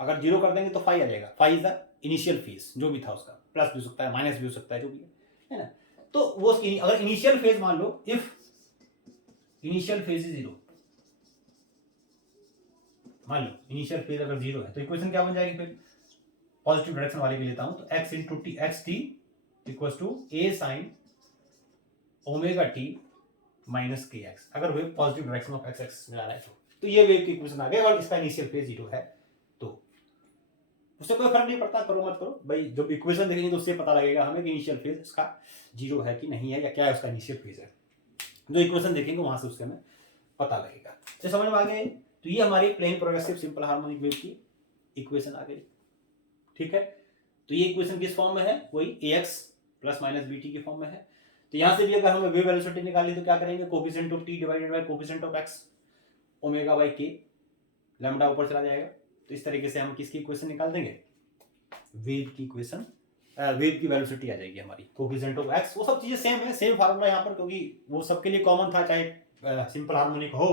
अगर 0 कर देंगे तो फाइव आ जाएगा। Five is the initial phase, जो भी था उसका, प्लस भी हो सकता है, माइनस भी हो सकता है, जो भी है ना। तो वो अगर इनिशियल फेज मान लो, इफ इनिशियल फेज इज 0, मान लो इनिशियल फेज अगर 0 है, तो इक्वेशन क्या बन जाएगी फिर, पॉजिटिव डायरेक्शन वाले के लेता हूं, तो x into t, x T equals to a sine omega T minus के एक्स, अगर वे positive direction of x axis में जा रहा है तो। तो ये वेव की इक्वेशन आ गई और इसका इनिशियल फेज 0 है। तो उससे कोई फर्क नहीं पड़ता, करो मत करो भाई, जब इक्वेशन देखेंगे तो उससे पता लगेगा हमें कि इनिशियल फेज इसका 0 है कि नहीं है, या क्या है उसका इनिशियल फेज है। जो इक्वेशन देखेंगे वहां से उससे हमें पता लगेगा। तो समझ में आ गए। तो ये हमारी plane progressive simple harmonic wave की इक्वेशन आ गई। ठीक है, तो ये इक्वेशन किस फॉर्म में है, वही ax प्लस माइनस bt की फॉर्म में है। तो यहां से भी अगर हमें वेव वेलोसिटी निकालनी तो क्या करेंगे, coefficient of t divided by coefficient of x omega by k, lambda ऊपर चला जाएगा। तो इस तरीके से हम किसकी इक्वेशन निकाल देंगे, वेव की इक्वेशन, वेव की वेलोसिटी आ जाएगी हमारी, कोफिशिएंट ऑफ x, वो सब चीजें सेम है, सेम फार्मूला यहाँ पर, क्योंकि वो सबके लिए कॉमन था, चाहे सिंपल हार्मोनिक हो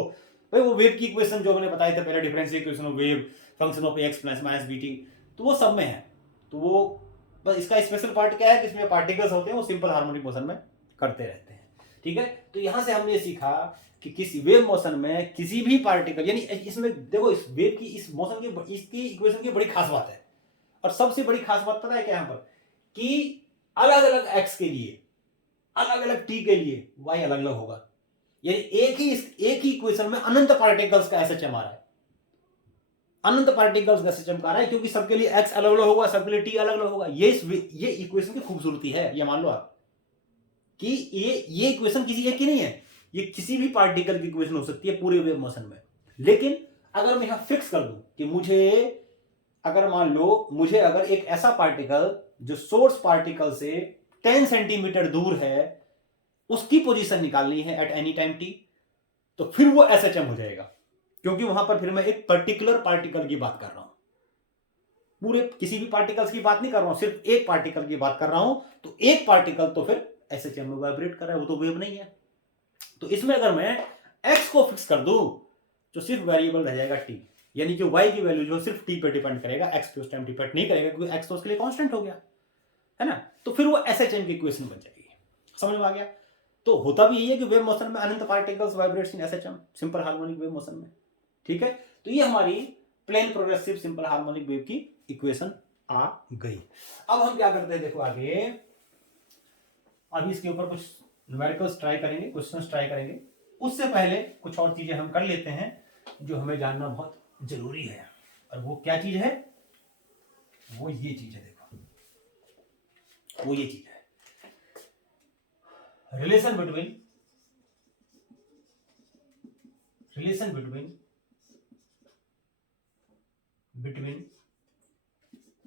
भाई। वो वेव की इक्वेशन जो मैंने बताया था पहले, differential equation of wave function of x plus minus bt, तो वो सब में है। तो वो बस इसका स्पेशल पार्ट क्या है कि इसमें पार्टिकल्स होते हैं वो सिंपल हार्मोनिक मोशन में करते रहते हैं। ठीक है, तो यहां से हमने सीखा कि किसी वेव मोशन में किसी भी पार्टिकल, यानी इसमें देखो इस वेव की, इस मोशन की, इसकी इक्वेशन की बड़ी खास बात है, और सबसे बड़ी खास बात पता है क्या यहाँ पर, कि अलग अलग x के लिए, अलग अलग t के लिए y अलग अलग होगा। यानी एक ही इक्वेशन में अनंत पार्टिकल्स का एसएचएम आ रहा है, अनंत पार्टिकल्स का एसएचएम आ रहा है, क्योंकि सबके लिए x अलग अलग होगा, सबके लिए t अलग अलग होगा। ये इक्वेशन की खूबसूरती है। ये मान लो आप कि ये इक्वेशन किसी एक की नहीं है, ये किसी भी पार्टिकल की इक्वेशन हो सकती है पूरे वेव मोशन में। लेकिन अगर मैं यहां फिक्स कर दूं कि मुझे, अगर मान लो मुझे अगर एक ऐसा पार्टिकल जो सोर्स पार्टिकल से 10 सेंटीमीटर दूर है उसकी पोजीशन निकालनी है एट एनी टाइम t, तो फिर वो एसएचएम हो जाएगा, क्योंकि वहां पर फिर मैं एक पर्टिकुलर पार्टिकल की बात कर रहा हूं, पूरे किसी भी पार्टिकल्स की बात नहीं कर रहा हूं, सिर्फ एक पार्टिकल की बात कर रहा हूं। तो एक पार्टिकल तो फिर एसएचएम में वाइब्रेट कर रहा है, वो तो वेव नहीं है। तो इसमें अगर मैं x को फिक्स कर दूं तो सिर्फ वेरिएबल रह जाएगा t, यानी कि y की वैल्यू जो सिर्फ t पे डिपेंड करेगा, x पे उस टाइम डिपेंड नहीं करेगा, क्योंकि x तो उसके लिए कांस्टेंट हो गया है ना। तो फिर वो एसएचएम की इक्वेशन बन जाएगी। समझ में आ गया। तो होता भी यही है कि वेव मोशन में अनंत particles vibrates in SHM, simple harmonic wave motion में। ठीक है, तो ये हमारी plane progressive simple harmonic wave की इक्वेशन आ गई। अब हम क्या करते हैं, देखो आगे, अभी इसके ऊपर कुछ न्यूमेरिकल्स ट्राई करेंगे, क्वेश्चंस ट्राई करेंगे। उससे पहले कुछ और चीजें हम कर लेते हैं जो हमें जानना बहुत जरूरी है। और वो क्या चीज है, वो ये चीज है, देखो वो ये चीज है, relation between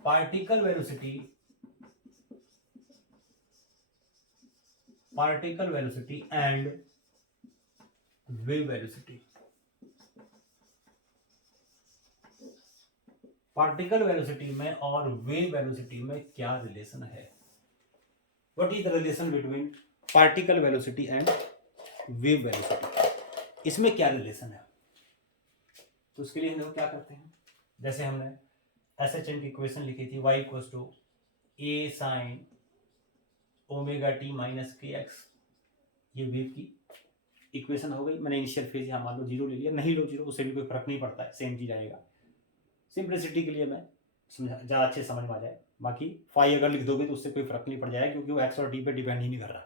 particle velocity and wave velocity. Particle velocity में और वेव वेलोसिटी में क्या रिलेशन है, what is the relation between particle velocity and wave velocity, इसमें क्या रिलेशन है। तो उसके लिए हम लोग क्या करते हैं, जैसे हमने एसएचएम की इक्वेशन लिखी थी, y equals to a sin omega t minus के एक्स, ये वेव की इक्वेशन हो गई। मैंने इनिशियल फेज यहाँ मान लो 0 ले लिया, नहीं लो 0 उससे भी कोई फर्क नहीं पड़ता है, सेम चीज आएगा। सिंप्लिसिटी के लिए मैं ज़्यादा अच्छे समझ में आ जाए, बाकी फाई अगर लिख दोगे तो उससे कोई फर्क नहीं पड़ जाएगा, क्योंकि वो एक्स और टी पे डिपेंड ही नहीं कर रहा,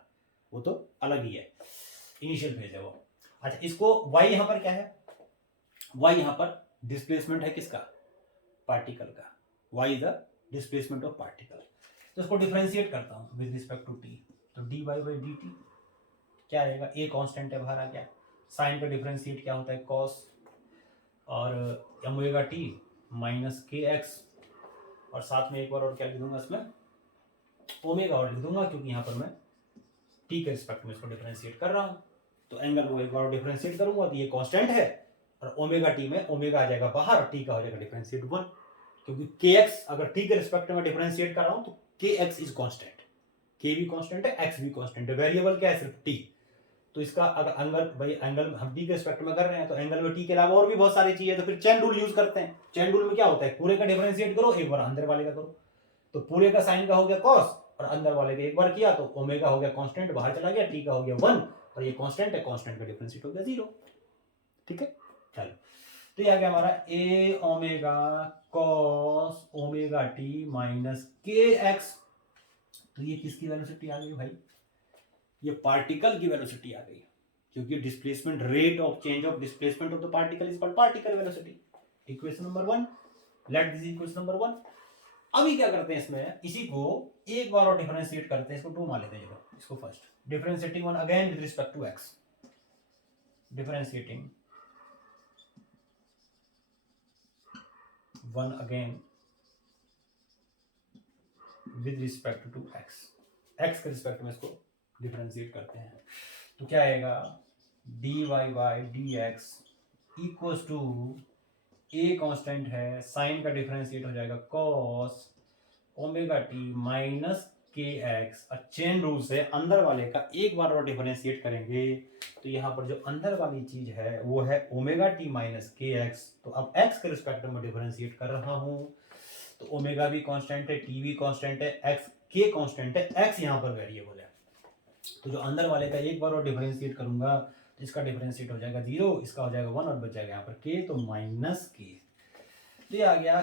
वो तो अलग ही है, इनिशियल फेज है वो। अच्छा, इसको y यहाँ पर क्या है, y यहाँ पर डिस्प्लेसमेंट है किसका, पार्टिकल का, y is the displacement of particle. तो इसको डिफरेंशिएट करता हूँ विद रिस्पेक्ट टू t, तो dy बाई dt क्या रहेगा, a कांस्टेंट है बाहर आ गया, साइन का डिफरेंशिएट क्या होता है कॉस, और ओमेगा टी माइनस के एक्स, और साथ में एक बार और क्या लिख दूंगा इसमें, ओमेगा और लिख दूंगा, क्योंकि यहाँ पर मैं टी के रिस्पेक्ट में इसको डिफरेंशिएट कर रहा हूँ। तो एंगल को एक बार डिफरेंशिएट करूंगा तो ये कांस्टेंट है, और ओमेगा टी में ओमेगा आ जाएगा बाहर, टी का हो जाएगा डिफरेंशिएट 1, क्योंकि के एक्स अगर टी के रिस्पेक्ट में डिफरेंशिएट कर रहा हूँ तो के एक्स इज कांस्टेंट, के भी कांस्टेंट है, एक्स भी कांस्टेंट है, वेरिएबल क्या है सिर्फ टी। तो इसका अगर एंगल, भाई एंगल हम टी के रिस्पेक्ट में कर रहे हैं तो एंगल में टी के अलावा और भी बहुत सारी चीजें, तो फिर चेन रूल यूज करते हैं। चेन रूल में क्या होता है, पूरे का डिफरेंशिएट करो, एक बार अंदर वाले का करो, तो पूरे का साइन का हो गया कॉस, और अंदर वाले का एक बार किया तो ओमेगा हो गया कांस्टेंट, बाहर चला गया, टी का हो गया 1, और ये कांस्टेंट है, कांस्टेंट का डिफरेंशिएट हो गया 0। ठीक है, चलो, तो ये आ गया हमारा a omega cos omega T minus के एक्स। तो ये किसकी वेलोसिटी आ गई भाई, ये पार्टिकल की वेलोसिटी आ गई। क्योंकि displacement rate of change of displacement of the particle is called particle velocity. Equation number 1, let this equation number 1। अभी क्या करते हैं इसमें, इसी को एक बार और डिफरेंशिएट करते हैं, इसको 2 मान लेते हैं। चलो इसको first differentiating 1 again with respect to x, differentiating 1 again with respect to x के रिस्पेक्ट में इसको डिफरेंशिएट करते हैं। तो क्या आएगा, dy by D X equals to, a constant है, साइन का डिफरेंशिएट हो जाएगा cos ओमेगा टी माइनस के एक्स। चेन रूल से अंदर वाले का एक बार और डिफरेंशिएट करेंगे तो यहाँ पर जो अंदर वाली चीज है वो है ओमेगा टी माइनस के एक्स। तो अब x के रिस्पेक्ट में डिफरेंशिएट कर रहा हूँ, तो ओमेगा भी कांस्टेंट है, टी भी कांस्टेंट है, x के कांस्टेंट है, x यहाँ पर वेरिएबल है। तो जो अंदर वाले का एक बार और डिफरेंशिएट करूंगा तो इसका डिफरेंशिएट हो जाएगा 0, इसका हो जाएगा 1 और बच जाएगा यहाँ पर k, तो माइनस के। तो ये आ गया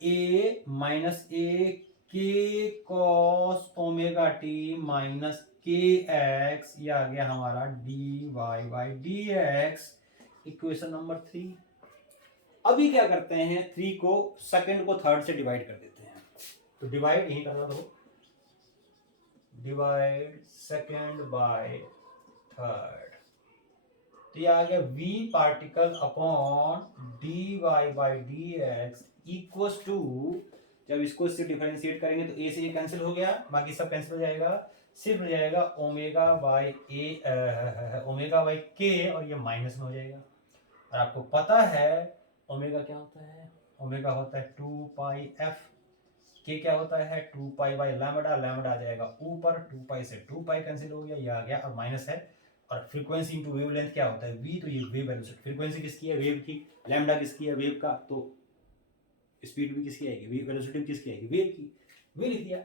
a minus A K cos omega T minus के एक्स, ये आ गया हमारा D Y by D X, equation number 3। अभी क्या करते हैं, 3 को सेकंड को थर्ड से डिवाइड कर देते हैं। तो डिवाइड यही करना, दो डिवाइड सेकंड बाय थर्ड, तो ये आ गया v particle upon D Y by D X equal to, जब इसको इससे डिफरेंशिएट करेंगे तो a से ये कैंसिल हो गया, बाकी सब कैंसिल हो जाएगा, सिर्फ हो जाएगा omega by A, omega by के, और ये माइनस में हो जाएगा। और आपको पता है ओमेगा क्या होता है, ओमेगा होता है 2 पाई f, के क्या होता है 2 पाई बाई लैम्डा, लैम्डा आ जाएगा ऊपर, 2 पाई से 2 पाई कैंसिल हो गया, ये आ गया, और माइनस है। और फ्रीक्वेंसी इनटू वेवलेंथ क्या होता है v, तो ये वेव वेलोसिटी, फ्रीक्वेंसी किसकी है, वेव की, लैम्डा किसकी है, वेव का, तो स्पीड भी किसकी आएगी, वेलोसिटी भी किसकी आएगी, वेव की, वे लिख दिया।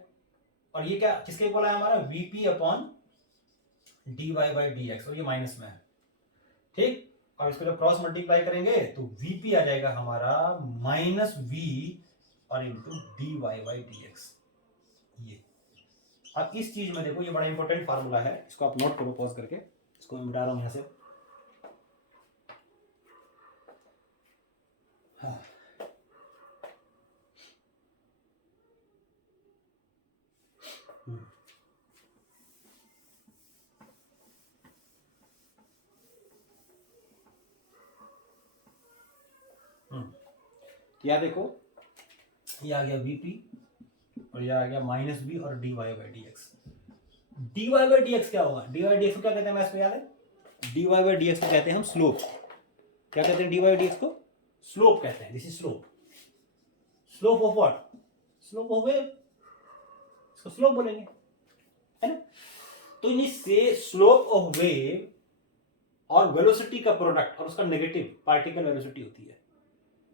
और ये क्या किसके बोला है हमारा, VP upon D Y by D X, और ये माइनस में है, ठीक। और इसको जब क्रॉस मल्टीप्लाई करेंगे तो वीपी आ जाएगा हमारा माइनस वी और into D Y by D X. ये अब इस चीज में देखो, ये बड़ा इंपॉर्टेंट फार्मूला है, इसको आप नोट करो पॉज करके, इसको मैं मिटा रहा हूं यहां से। हाँ। क्या देखो, ये आ गया वीपी और ये आ गया माइनस बी और D Y by D X. D Y by D X क्या होगा, डी वाई डी एक्स को क्या कहते हैं, मैथ्स में याद है, D Y by D X को कहते हैं हम स्लोप। क्या कहते हैं डी वाई डी एक्स को, स्लोप कहते हैं। This is slope, slope of what, slope of wave, इसको स्लोप बोलेंगे, है ना। तो इससे स्लोप ऑफ वेव और वेलोसिटी का प्रोडक्ट और उसका नेगेटिव पार्टिकल वेलोसिटी होती है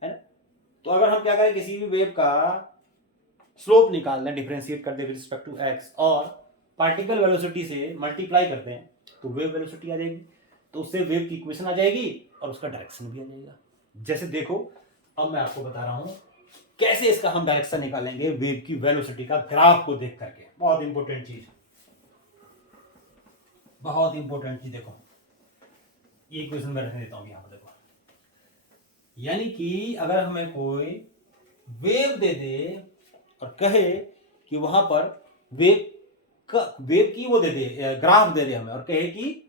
ना। तो अगर हम क्या करें, किसी भी वेव का स्लोप निकाल दें, डिफरेंशिएट कर दें विद रिस्पेक्ट टू एक्स, और पार्टिकल वेलोसिटी से मल्टीप्लाई करते हैं तो वेव वेलोसिटी आ जाएगी, तो उससे वेव की इक्वेशन आ जाएगी और उसका डायरेक्शन भी आ जाएगा। जैसे देखो, अब मैं आपको बता रहा हूं कैसे इसका हम डायरेक्शन निकालेंगे वेव की वेलोसिटी का ग्राफ को देख करके। बहुत इंपॉर्टेंट चीज, बहुत इंपॉर्टेंट चीज। देखो ये इक्वेशन मैं रखने देता हूं यहां पर, देखो, यानी कि अगर हमें कोई वेव दे दे और कहे कि वहां पर वेव की वो दे दे, ग्राफ दे दे हमें, और कहे कि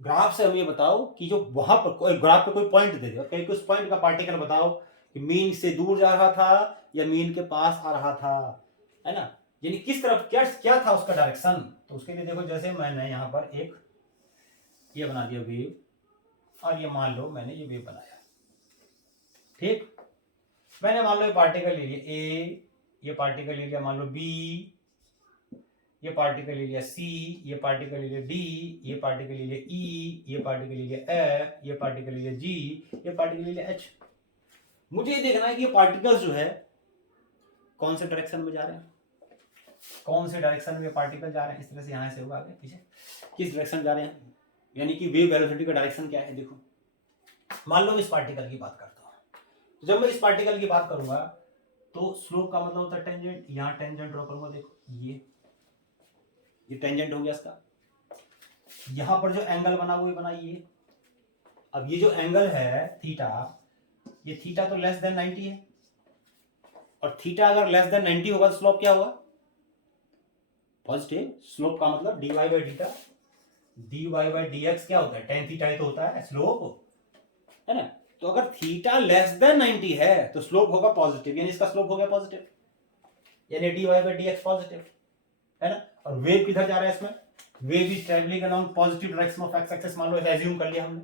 ग्राफ से हम ये बताओ कि जो वहां पर कोई ग्राफ पे कोई पॉइंट दे दे और कहे कि उस पॉइंट का पार्टिकल बताओ कि मीन से दूर जा रहा था या मीन के पास आ रहा था, है ना, यानी किस तरफ क्या था उसका डायरेक्शन। तो उसके लिए देखो, जैसे मैंने यहाँ पर एक ये बना दिया वेव, और ये मान लो मैंने ये वेव बनाया, ठीक। मैंने मान लो ये पार्टिकल ले लिया ए, ये पार्टिकल ले लिया मान लो बी, ये पार्टिकल ले लिया सी, ये पार्टिकल ले लिया डी, ये पार्टिकल ले लिया ई, ये पार्टिकल ले लिया एफ, ये पार्टिकल ले लिया जी, ये पार्टिकल ले लिया एच। मुझे ये देखना है कि ये पार्टिकल्स जो है कौन से डायरेक्शन में जा रहे हैं, कौन से डायरेक्शन में पार्टिकल जा रहे हैं। इस तरह से यहां से होगा, आगे पीछे किस डायरेक्शन जा रहे हैं, यानी कि वेव वेलोसिटी का डायरेक्शन क्या है। देखो मान लो इस पार्टिकल की बात करता हूं, तो जब मैं इस पार्टिकल की बात करूंगा तो स्लोप का मतलब होता है टेंजेंट, यहां टेंजेंट ड्रॉ करूंगा, देखो ये टेंजेंट हो गया इसका। यहां पर जो एंगल बना वो बना ये। अब ये जो एंगल है थीटा, ये थीटा तो लेस देन 90 है, और थीटा अगर लेस देन 90 होगा तो स्लोप क्या होगा? पॉजिटिव। स्लोप का मतलब dy by theta, dy by dx क्या होता है? tan थीटा ही तो होता है स्लोप, है ना। तो अगर थीटा लेस देन 90 है तो स्लोप होगा पॉजिटिव, यानी इसका स्लोप हो गया पॉजिटिव, यानी dy बाई dx पॉजिटिव, है ना। और वेव किधर जा रहा है इसमें? Wave is travelling along positive direction of x axis, मान लो एज्यूम कर लिया हमने,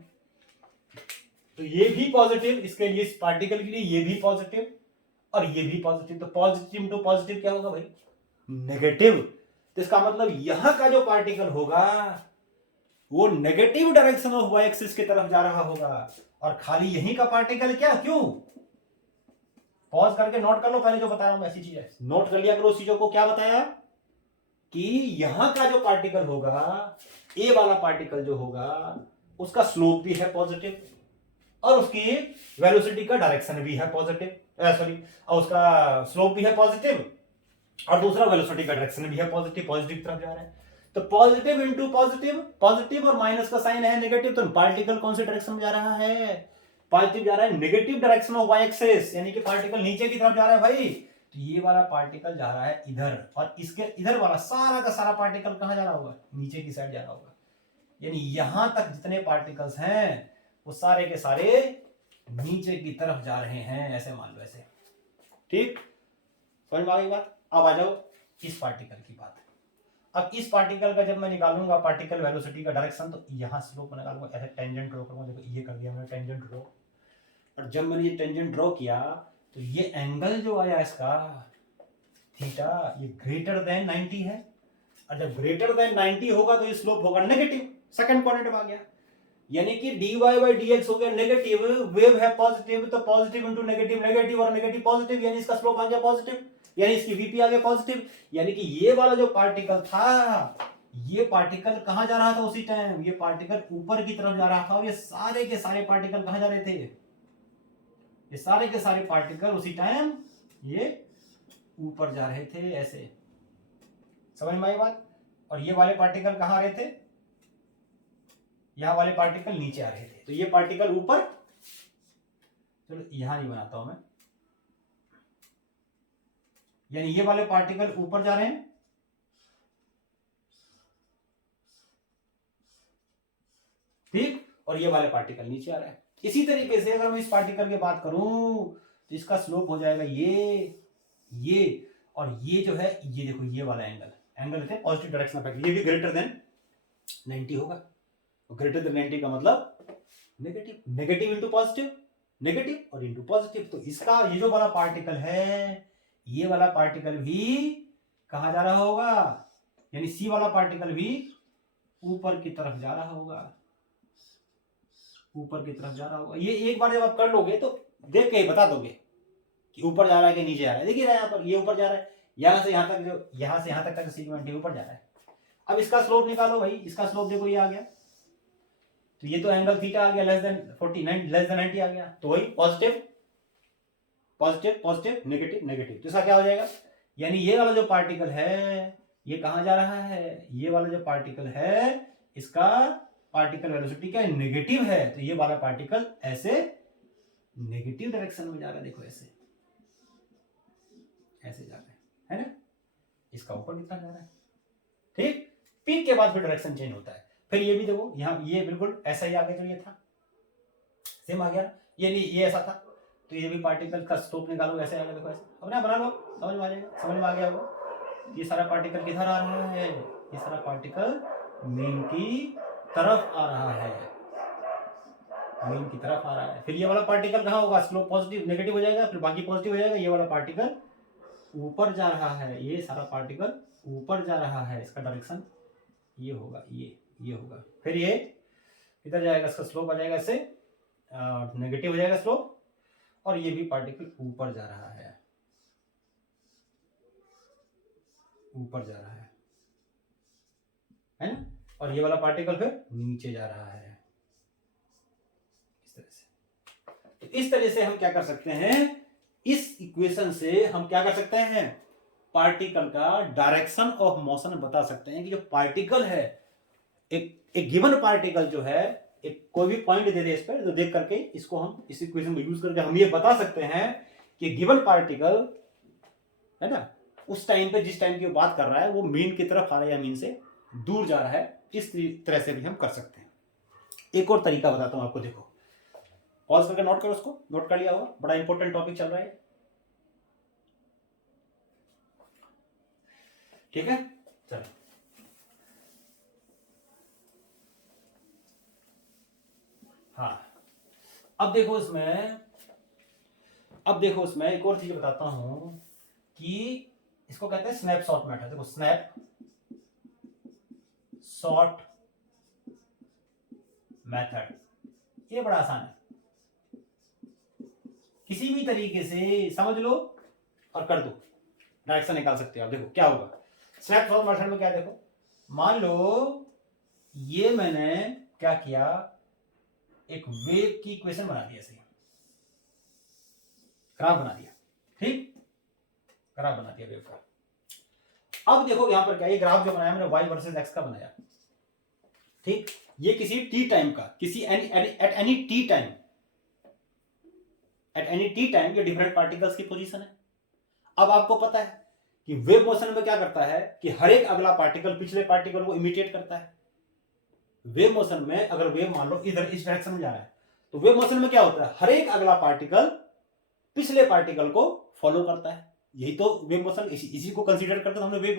तो ये भी पॉजिटिव, इसके लिए इस पार्टिकल के लिए ये भी पॉजिटिव और ये भी पॉजिटिव, तो पॉजिटिव टू पॉजिटिव क्या होगा भाई? नेगेटिव। तो इसका मतलब यहां का जो पार्टिकल होगा वो negative direction of Y axis की तरफ जा रहा होगा, और खाली यहीं का पार्टिकल क्या, क्यों? पॉज करके नोट कर लो, पहले जो बता रहा हूं ऐसी चीज है, नोट कर लिया करो उस चीजों को। क्या बताया कि यहां का जो पार्टिकल होगा, ए वाला पार्टिकल जो होगा, उसका स्लोप भी है पॉजिटिव, और उसकी वेलोसिटी का डायरेक्शन भी है पॉजिटिव, सॉरी, और उसका स्लोप भी है पॉजिटिव, और दूसरा वेलोसिटी का डायरेक्शन भी है पॉजिटिव, पॉजिटिव की तरफ जा रहा है। तो पॉजिटिव इंटू पॉजिटिव, पॉजिटिव और माइनस का साइन है नेगेटिव, तो पार्टिकल कौन से डायरेक्शन में जा रहा है? पॉजिटिव जा रहा है, negative direction of Y axis, यानी कि पार्टिकल नीचे की तरफ जा रहा है भाई। तो ये वाला पार्टिकल जा रहा है इधर, और इसके इधर वाला सारा का सारा पार्टिकल कहां जा रहा होगा? नीचे की साइड जा रहा होगा। यानी यहां तक जितने पार्टिकल्स हैं वो सारे के सारे नीचे की तरफ जा रहे हैं, ऐसे मान लो, ऐसे। ठीक, समझ में आ गई बात? अब आ जाओ इस पार्टिकल की बात। अब इस पार्टिकल का जब मैं निकालूंगा पार्टिकल वेलोसिटी का डायरेक्शन, तो यहां स्लोप निकालूंगा, ऐसे टेंजेंट ड्रॉ करूंगा, देखो ये कर दिया मैंने टेंजेंट ड्रॉ, और जब मैंने ये टेंजेंट ड्रॉ किया तो ये एंगल जो आया इसका थीटा, ये ग्रेटर देन 90 है, और जब ग्रेटर देन 90 होगा तो ये स्लोप होगा नेगेटिव, सेकंड क्वाड्रेंट आ गया, यानी कि dy बाई dx हो गया नेगेटिव, वेव है पॉजिटिव, तो पॉजिटिव इंटू नेगेटिव नेगेटिव, और नेगेटिव पॉजिटिव, यानी इसका स्लोप आ गया पॉजिटिव, यानी इसकी वीपी आ गया पॉजिटिव। यानी कि ये वाला जो पार्टिकल था, ये पार्टिकल कहां जा रहा था उसी टाइम? ये पार्टिकल ऊपर की तरफ जा रहा था, और ये सारे के सारे पार्टिकल कहां जा रहे थे? ये सारे के सारे पार्टिकल उसी टाइम ये ऊपर जा रहे थे, ऐसे। समझ में आई बात? और ये वाले पार्टिकल कहां आ रहे थे? यहां वाले पार्टिकल नीचे आ रहे थे, तो ये पार्टिकल ऊपर, चलो यहां नहीं बनाता हूं मैं, यानी ये वाले पार्टिकल ऊपर जा रहे हैं, ठीक, और ये वाले पार्टिकल नीचे आ रहे हैं। इसी तरीके से अगर मैं इस पार्टिकल की बात करूं तो इसका स्लोप हो जाएगा ये, और ये जो है, ये देखो ये वाला एंगल है पॉजिटिव डायरेक्शन ऑफ एक्सिस, ये भी ग्रेटर देन 90 होगा। ग्रेटर देन 90 का मतलब negative, negative into positive, negative और इंटू पॉजिटिव, तो इसका ये जो वाला पार्टिकल है, ये वाला पार्टिकल भी कहां जा रहा होगा? यानी सी वाला पार्टिकल भी ऊपर की तरफ जा रहा होगा, ऊपर की तरफ जा रहा होगा। ये एक बार जब आप कर लोगे तो देख के बता दोगे कि ऊपर जा रहा है कि नीचे जा रहा है। देखिए यहाँ पर ये ऊपर जा रहा है, यहां से यहां तक, जो यहां से यहां तक का सीक्वेंट है ऊपर जा रहा है। अब इसका स्लोप निकालो भाई, इसका स्लोप देखो ये आ गया, तो ये तो एंगल थीटा आ गया लेस देन 49, लेस देन 90 आ गया, तो वही positive positive positive negative negative, तो इसका क्या हो जाएगा? यानी ये वाला जो पार्टिकल है ये कहां जा रहा है? ये वाला जो पार्टिकल है इसका पार्टिकल वेलोसिटी क्या नेगेटिव है, तो ये वाला पार्टिकल ऐसे नेगेटिव डायरेक्शन में जा रहा है, देखो ऐसे ऐसे जा रहा है ना, इसका ऊपर कितना जा रहा है, ठीक। पीक के बाद फिर डायरेक्शन चेंज होता है। फिर ये भी देखो यहाँ ये बिल्कुल ऐसा ही आगे जो ये था सेम आ गया, ये नहीं ये ऐसा था, तो ये भी पार्टिकल का स्लोप निकालो, ऐसे आ गया, देखो ऐसे, अब ना बना लो, समझ में आ जाएगा, समझ में आ गया होगा। ये सारा पार्टिकल किधर आ रहा है? ये सारा पार्टिकल मेन की तरफ आ रहा है, मेन की तरफ आ रहा है। फिर ये वाला पार्टिकल कहाँ होगा? स्लोप पॉजिटिव नेगेटिव हो जाएगा, फिर बाकी पॉजिटिव हो जाएगा। ये वाला पार्टिकल ऊपर जा रहा है, ये सारा पार्टिकल ऊपर जा रहा है, इसका डायरेक्शन ये होगा, ये होगा। फिर ये इधर जाएगा, इसका स्लोप आ जाएगा ऐसे नेगेटिव हो जाएगा स्लोप, और ये भी पार्टिकल ऊपर जा रहा है, ऊपर जा रहा है ना, और ये वाला पार्टिकल फिर नीचे जा रहा है, इस तरह से। तो इस तरह से हम क्या कर सकते हैं, इस इक्वेशन से हम क्या कर सकते हैं, पार्टिकल का डायरेक्शन ऑफ मोशन बता सकते हैं कि जो पार्टिकल है एक गिवन पार्टिकल जो है, एक कोई भी पॉइंट दे दे इस पर, तो देख करके इसको हम इस इक्वेशन को यूज करके हम ये बता सकते हैं कि गिवन पार्टिकल है ना, उस टाइम पे जिस टाइम की वो बात कर रहा है वो मीन की तरफ आ रहा है या मीन से दूर जा रहा है। इस तरह से भी हम कर सकते हैं। एक और तरीका बताता हूं आपको, देखो पॉज करके नोट करो, उसको नोट कर लिया होगा, बड़ा इंपॉर्टेंट टॉपिक चल रहा है, ठीक है। चलो हाँ, अब देखो इसमें एक और चीज बताता हूं कि इसको कहते हैं स्नैपशॉट मेथड। देखो स्नैप शॉट मेथड, ये बड़ा आसान है, किसी भी तरीके से समझ लो और कर दो, डायरेक्शन निकाल सकते हो आप। देखो क्या होगा स्नैपशॉट मेथड में, क्या देखो, मान लो ये मैंने क्या किया, एक वेव की इक्वेशन बना दी, ऐसे ग्राफ बना दिया, ठीक, ग्राफ बना दिया वेव का। अब देखो यहां पर क्या, ये ग्राफ जो बनाया मैंने y वर्सेस x का बनाया, ठीक, ये किसी t टाइम का, किसी at any t time, at any t time ये डिफरेंट पार्टिकल्स की पोजीशन है। अब आपको पता है कि वेव मोशन में क्या करता है कि हर एक अगला पार्टिकल पिछले पार्टिकल को इमिटेट करता है। वेव मोशन में अगर वेव मान लो इधर इस डायरेक्शन में जा रहा है, तो वेव मोशन में क्या होता है, हर एक अगला पार्टिकल पिछले पार्टिकल को फॉलो करता है। यही तो वेव मोशन, इसी को कंसीडर करके हमने वेव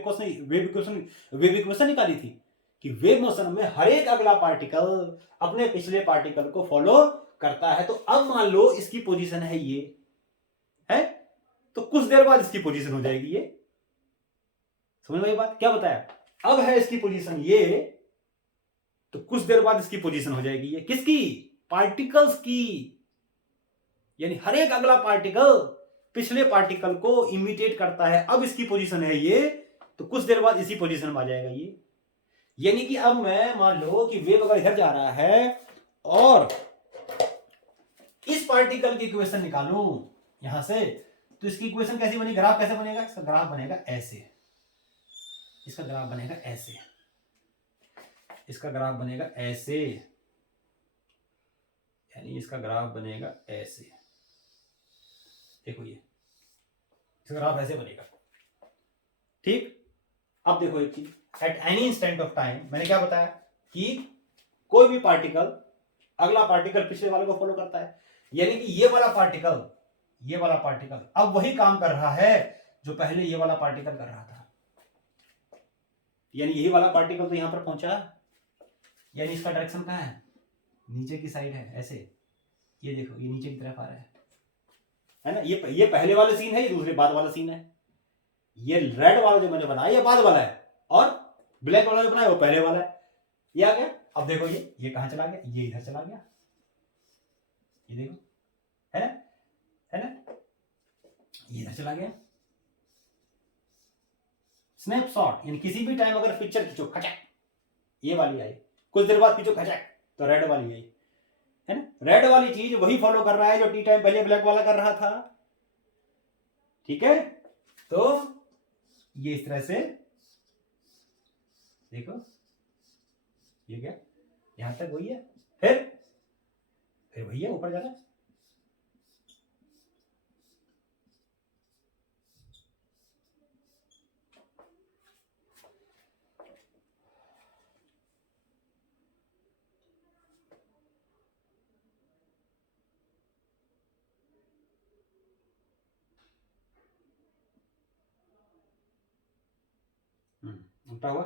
इक्वेशन निकाली थी कि वेव मोशन में हर एक अगला पार्टिकल अपने पिछले पार्टिकल को फॉलो करता है। तो अब मान लो इसकी पोजीशन है ये है, तो कुछ देर बाद इसकी पोजीशन हो जाएगी ये, समझ में बात, क्या बताया, अब है इसकी पोजीशन ये, तो कुछ देर बाद इसकी पोजीशन हो जाएगी ये, किसकी, पार्टिकल्स की, यानी हर एक अगला पार्टिकल पिछले पार्टिकल को इमिटेट करता है। अब इसकी पोजीशन है ये, तो कुछ देर बाद इसी पोजीशन में आ जाएगा ये। यानी कि अब मैं मान लो कि वेव अगर इधर जा रहा है और इस पार्टिकल की इक्वेशन निकालूं यहां से, तो इसकी इक्वेशन कैसी बनेगी, ग्राफ कैसे बनेगा, इसका ग्राफ बनेगा ऐसे, इसका ग्राफ बनेगा ऐसे, इसका ग्राफ बनेगा ऐसे, यानी इसका ग्राफ बनेगा ऐसे, देखो ये इसका ग्राफ ऐसे बनेगा, ठीक। अब देखो एक चीज, at any instant of time मैंने क्या बताया कि कोई भी पार्टिकल अगला पार्टिकल पिछले वाले को फॉलो करता है, यानी कि ये वाला पार्टिकल अब वही काम कर रहा है जो पहले ये वाला पार्टिकल कर रहा था, यानी यही वाला पार्टिकल तो यहां पर पहुंचा, यानी इसका डायरेक्शन कहां है, नीचे की साइड है, ऐसे, ये देखो ये नीचे की तरफ आ रहा है ना, ये पहले वाला सीन है, ये दूसरे बाद वाला सीन है। ये रेड वाला जो मैंने बनाया ये बाद वाला है, और ब्लैक वाला जो बनाया वो पहले वाला है। ये आ गया। अब देखो ये कहां चला गया, ये इधर चला गया, ये देखो, है ना, ये इधर चला गया। स्नैपशॉट, यानी किसी भी टाइम अगर पिक्चर खींचो खचक, ये वाली आई, कुछ देर बाद खींचो खचक, तो रेड वाली आई, है ना, रेड वाली चीज वही फॉलो कर रहा है जो टी टाइम पहले ब्लैक वाला कर रहा था, ठीक है। तो ये इस तरह से देखो, ये क्या, यहां तक वही है, फिर वही है, ऊपर जाना, उल्टा हुआ,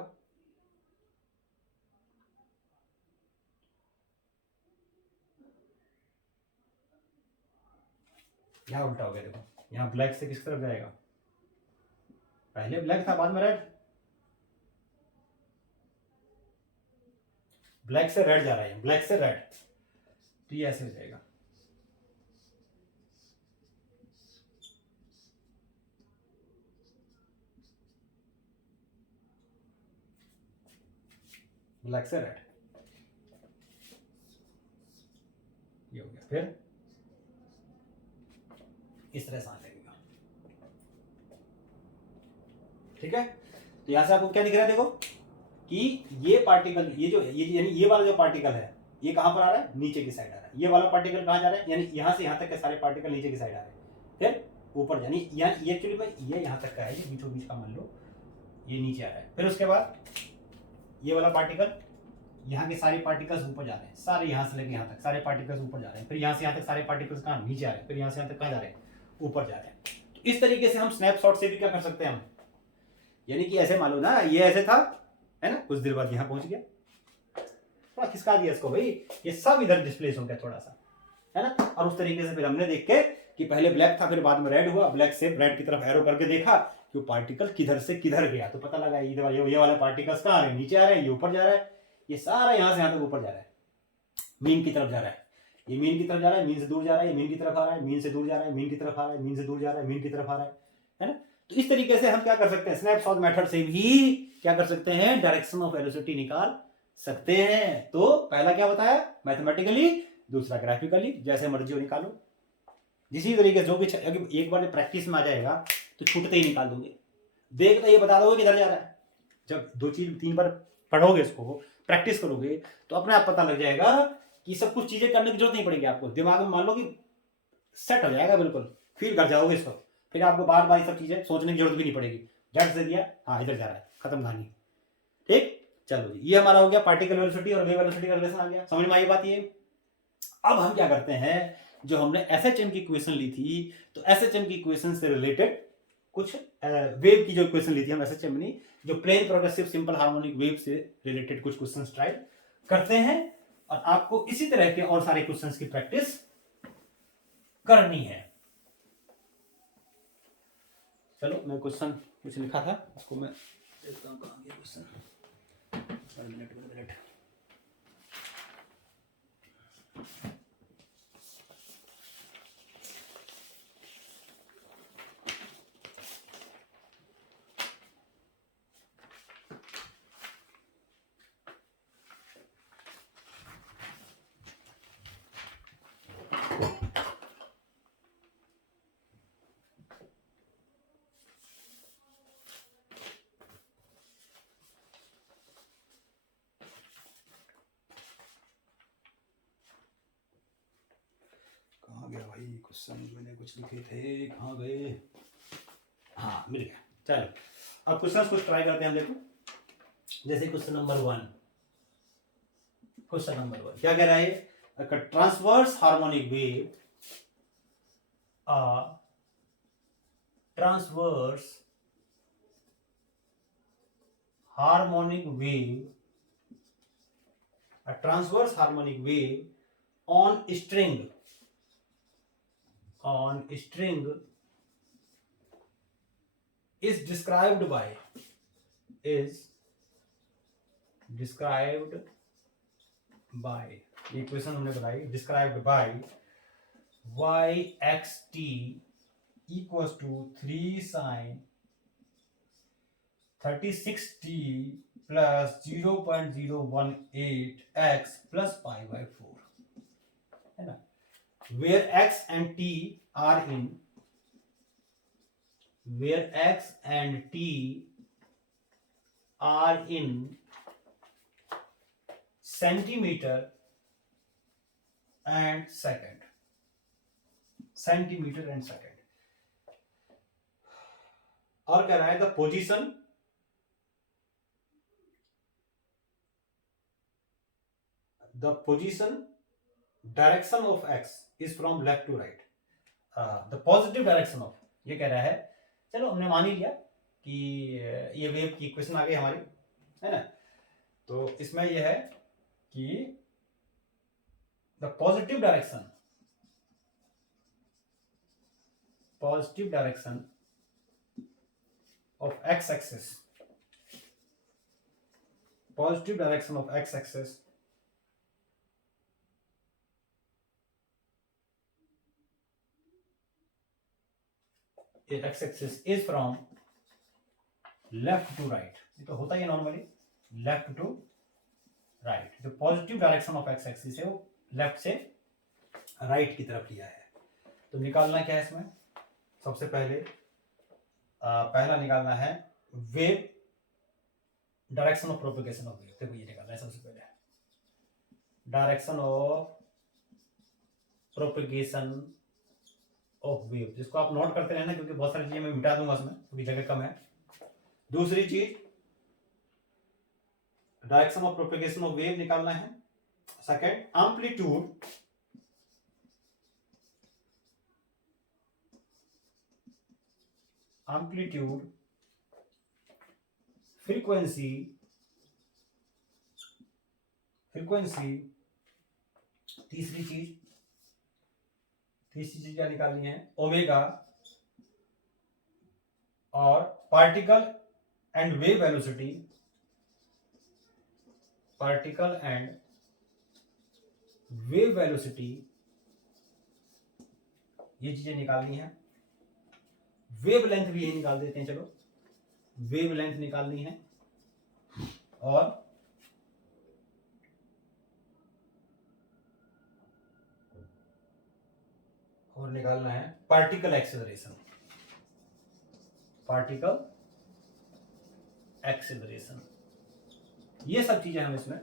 यहां उल्टा हो गया, देखो यहां ब्लैक से किस तरफ जाएगा, पहले ब्लैक था बाद में रेड, ब्लैक से रेड जा रहा है, ब्लैक से रेड, तो ये ऐसे हो जाएगा, ब्लैक से रेड, ये हो गया, फिर इस तरह से आ जाएगा, ठीक है। तो यहां से आपको क्या दिख रहा है, देखो कि ये पार्टिकल, ये जो यानी ये वाला जो पार्टिकल है ये कहाँ पर आ रहा है, नीचे की साइड आ रहा है। ये वाला पार्टिकल कहाँ जा रहा है, यानी यहाँ से यहाँ तक के सारे पार्टिकल नीचे की साइड आ रहे हैं, फिर ऊपर यानी ये एक्चुअली में ये यहाँ तक का है, ये बीचों बीच का मान लो ये नीचे आ रहा है। फिर उसके बाद ये वाला पार्टिकल, यहाँ के सारे पार्टिकल्स ऊपर जा रहे हैं, सारे यहाँ से लेके यहाँ तक सारे पार्टिकल्स ऊपर जा रहे हैं। फिर यहाँ से यहाँ तक सारे पार्टिकल्स कहाँ नीचे आ रहे हैं, फिर यहाँ से यहाँ तक कहाँ जा रहे हैं, ऊपर जा रहे हैं। तो इस तरीके से हम स्नैपशॉट से भी क्या कर सकते हैं हम, यानी कि ऐसे मान लो ना ये ऐसे था, है ना, कुछ देर बाद यहाँ पहुंच गया, थोड़ा खिसका दिया इसको, भाई ये सब इधर डिस्प्लेस हो गया थोड़ा सा, है ना। और उस तरीके से फिर हमने देख के कि पहले ब्लैक था फिर बाद में रेड हुआ, ब्लैक से रेड की तरफ एरो करके देखा कि वो पार्टिकल किधर से किधर गया, तो पता लगा ये वाले पार्टिकल्स कहाँ आ रहे हैं, नीचे आ रहे हैं, ये ऊपर जा रहा है, ये सारा यहाँ से यहाँ तक ऊपर जा रहा है, मीन की तरफ जा रहा है, ये मीन की तरफ जा रहा है, मीन से दूर जा रहा है, ये मीन की तरफ आ रहा है, मीन से दूर जा रहा है, मीन की तरफ आ रहा है, मीन से दूर जा रहा है, मीन की तरफ आ रहा है ना। तो इस तरीके से हम क्या कर सकते हैं, स्नैपशॉट मेथड से भी क्या कर सकते हैं, डायरेक्शन ऑफ वेलोसिटी निकाल सकते हैं। तो पहला क्या बताया, मैथमेटिकली, दूसरा ग्राफिकली, जैसे मर्जी हो निकालो। इसी तरीके से जो भी एक बार प्रैक्टिस में आ जाएगा तो छूटते ही निकाल दोगे, देखते ये बता दोगे किधर जा रहा है। जब 2-3 बार पढ़ोगे इसको, प्रैक्टिस करोगे, तो अपने आप पता लग जाएगा कि सब कुछ चीजें करने की जरूरत नहीं पड़ेगी आपको, दिमाग में मान लो कि सेट हो जाएगा, बिल्कुल फील कर जाओगे इसको, फिर आपको बार बार ये सब चीजें सोचने की जरूरत भी नहीं पड़ेगी, झट से दिया हाँ इधर जा रहा है, खत्म कहानी। ठीक, चलो जी, ये हमारा हो गया पार्टिकल वेलोसिटी और वेव वेलोसिटी का रिलेशन आ गया, समझ में आई बात ये। अब हम क्या करते हैं, जो हमने एसएचएम की इक्वेशन ली थी, तो एसएचएम की इक्वेशन से रिलेटेड कुछ वेव की जो इक्वेशन ली थी हम एसएचएम ने, जो plane progressive simple harmonic wave से रिलेटेड कुछ क्वेश्चंस ट्राई करते हैं, और आपको इसी तरह के और सारे क्वेश्चंस की प्रैक्टिस करनी है। चलो मैं क्वेश्चन कुछ लिखा था उसको मैं देखता हूं कहां गया क्वेश्चन, मिनट। कहाँ गया भाई क्वेश्चन, मैंने कुछ लिखे थे, कहाँ गए, हाँ मिल गया। चलो अब क्वेश्चन कुछ ट्राई करते हैं हम, देखो जैसे क्वेश्चन नंबर 1, क्या कह रहा है, transverse harmonic wave, transverse harmonic wave, a transverse harmonic wave on string is described by ये क्वेश्चन हमने बताई, described by yxt equals to 3 sin 36t plus 0.018 x plus pi by 4, है ना, where x and t are in centimeter and second, और कह रहा है the position direction of x is from left to right, the positive direction of, ये कह रहा है, चलो हमने मान ही लिया कि ये वेव की इक्वेशन आ गई हमारी, है ना। तो इसमें ये है कि the positive direction of x-axis, x-axis is from left to right, ये तो होता ही नॉर्मली लेफ्ट टू राइट, जो पॉजिटिव डायरेक्शन ऑफ x-axis है वो लेफ्ट से राइट की तरफ लिया है। तो निकालना क्या है इसमें, सबसे पहले पहला निकालना है wave direction of propagation of wave, देखो ये निकालना है सबसे पहले, direction of propagation of wave, जिसको आप नोट करते रहना क्योंकि बहुत सारी चीजें मैं मिटा दूंगा उसमें क्योंकि जगह कम है। दूसरी चीज direction of propagation of wave निकालना है। Second amplitude, amplitude, frequency, frequency, तीसरी चीज क्या निकालनी है, ओमेगा, और particle and wave velocity, particle and wave velocity, ये चीजें निकालनी है। वेव लेंथ भी यही निकाल देते हैं, चलो वेव लेंथ निकालनी है, और निकालना है पार्टिकल एक्सेलरेशन, पार्टिकल एक्सेलरेशन। ये सब चीजें हमें इसमें